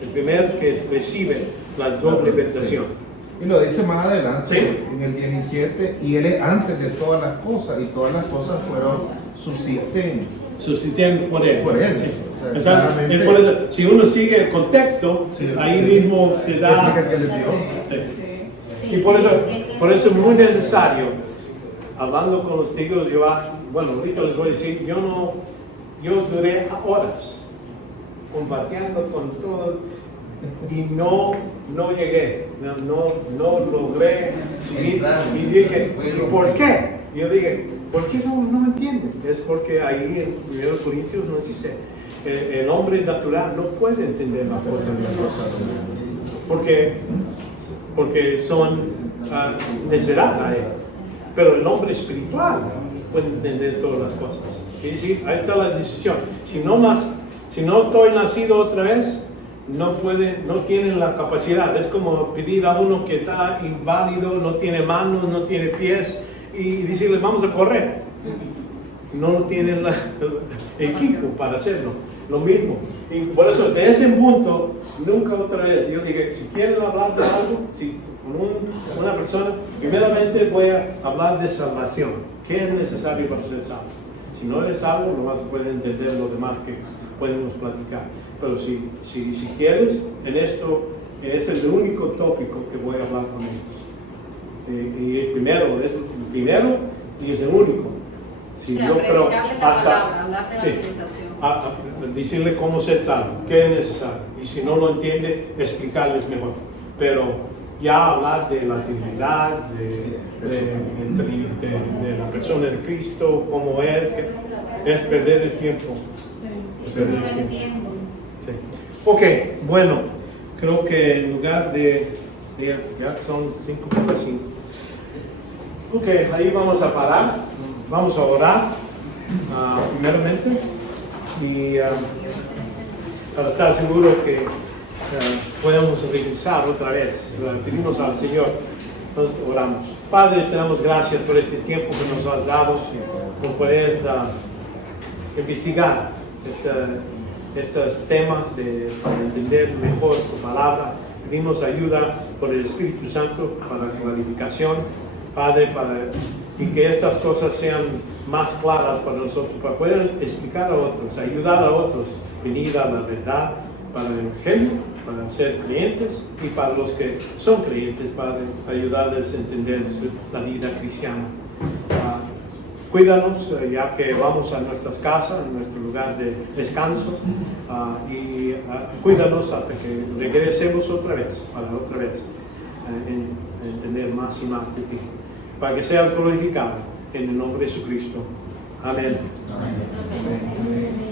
el primer que recibe la doble bendición. Y lo dice más adelante, Sí. en el 17, y él es antes de todas las cosas, y todas las cosas Subsisten por él. Por él. Sí. O sea, claramente, Por eso, si uno sigue el contexto, ahí mismo te da. explica que les dio. Sí. Y por eso es muy necesario, hablando con los testigos de Jehová, bueno, ahorita les voy a decir, yo duré horas combatiendo con todo y no llegué, no logré seguir. Y dije, ¿y por qué? Y yo dije, ¿por qué no entienden? Es porque ahí en 1 Corintios nos dice, el hombre natural no puede entender las cosas de Dios, porque son necedad a él. Pero el hombre espiritual puede entender todas las cosas. Quiere decir, ahí está la decisión. Si no estoy nacido otra vez, no tienen la capacidad. Es como pedir a uno que está inválido, no tiene manos, no tiene pies, y decirle, vamos a correr. No tienen el equipo para hacerlo. Lo mismo. Y por eso, de ese punto, nunca otra vez. Yo dije, si quieren hablar de algo, con una persona, primeramente voy a hablar de salvación. ¿Qué es necesario para ser salvo? Si no eres salvo, no vas a poder entender lo demás que podemos platicar. Pero si quieres, en esto es el único tópico que voy a hablar con ellos. Y el primero es el primero y es el único. Si o sea, yo creo predicarle la palabra, hablar de la utilización. Decirle cómo ser salvo, qué es necesario. Y si no lo entiende, explicarles mejor. Pero ya hablar de la Trinidad, de la persona de Cristo, cómo es perder el tiempo. Es perder el tiempo. Sí. Ok, bueno, creo que en lugar de ya son 5:05. Ok, ahí vamos a parar, vamos a orar primeramente, y para estar seguro que podamos regresar otra vez. Pedimos al Señor, nos oramos. Padre, te damos gracias por este tiempo que nos has dado, por poder investigar estos temas para entender mejor tu palabra. Pedimos ayuda por el Espíritu Santo para la clarificación, Padre, y que estas cosas sean más claras para nosotros, para poder explicar a otros, ayudar a otros, venir a la verdad, para el Evangelio, para ser creyentes, y para los que son creyentes, Padre, ayudarles a entender la vida cristiana. Cuídanos, ya que vamos a nuestras casas, a nuestro lugar de descanso, y cuídanos hasta que regresemos otra vez, para otra vez entender más y más de ti, para que seas glorificado en el nombre de Jesucristo. Amén. Amén.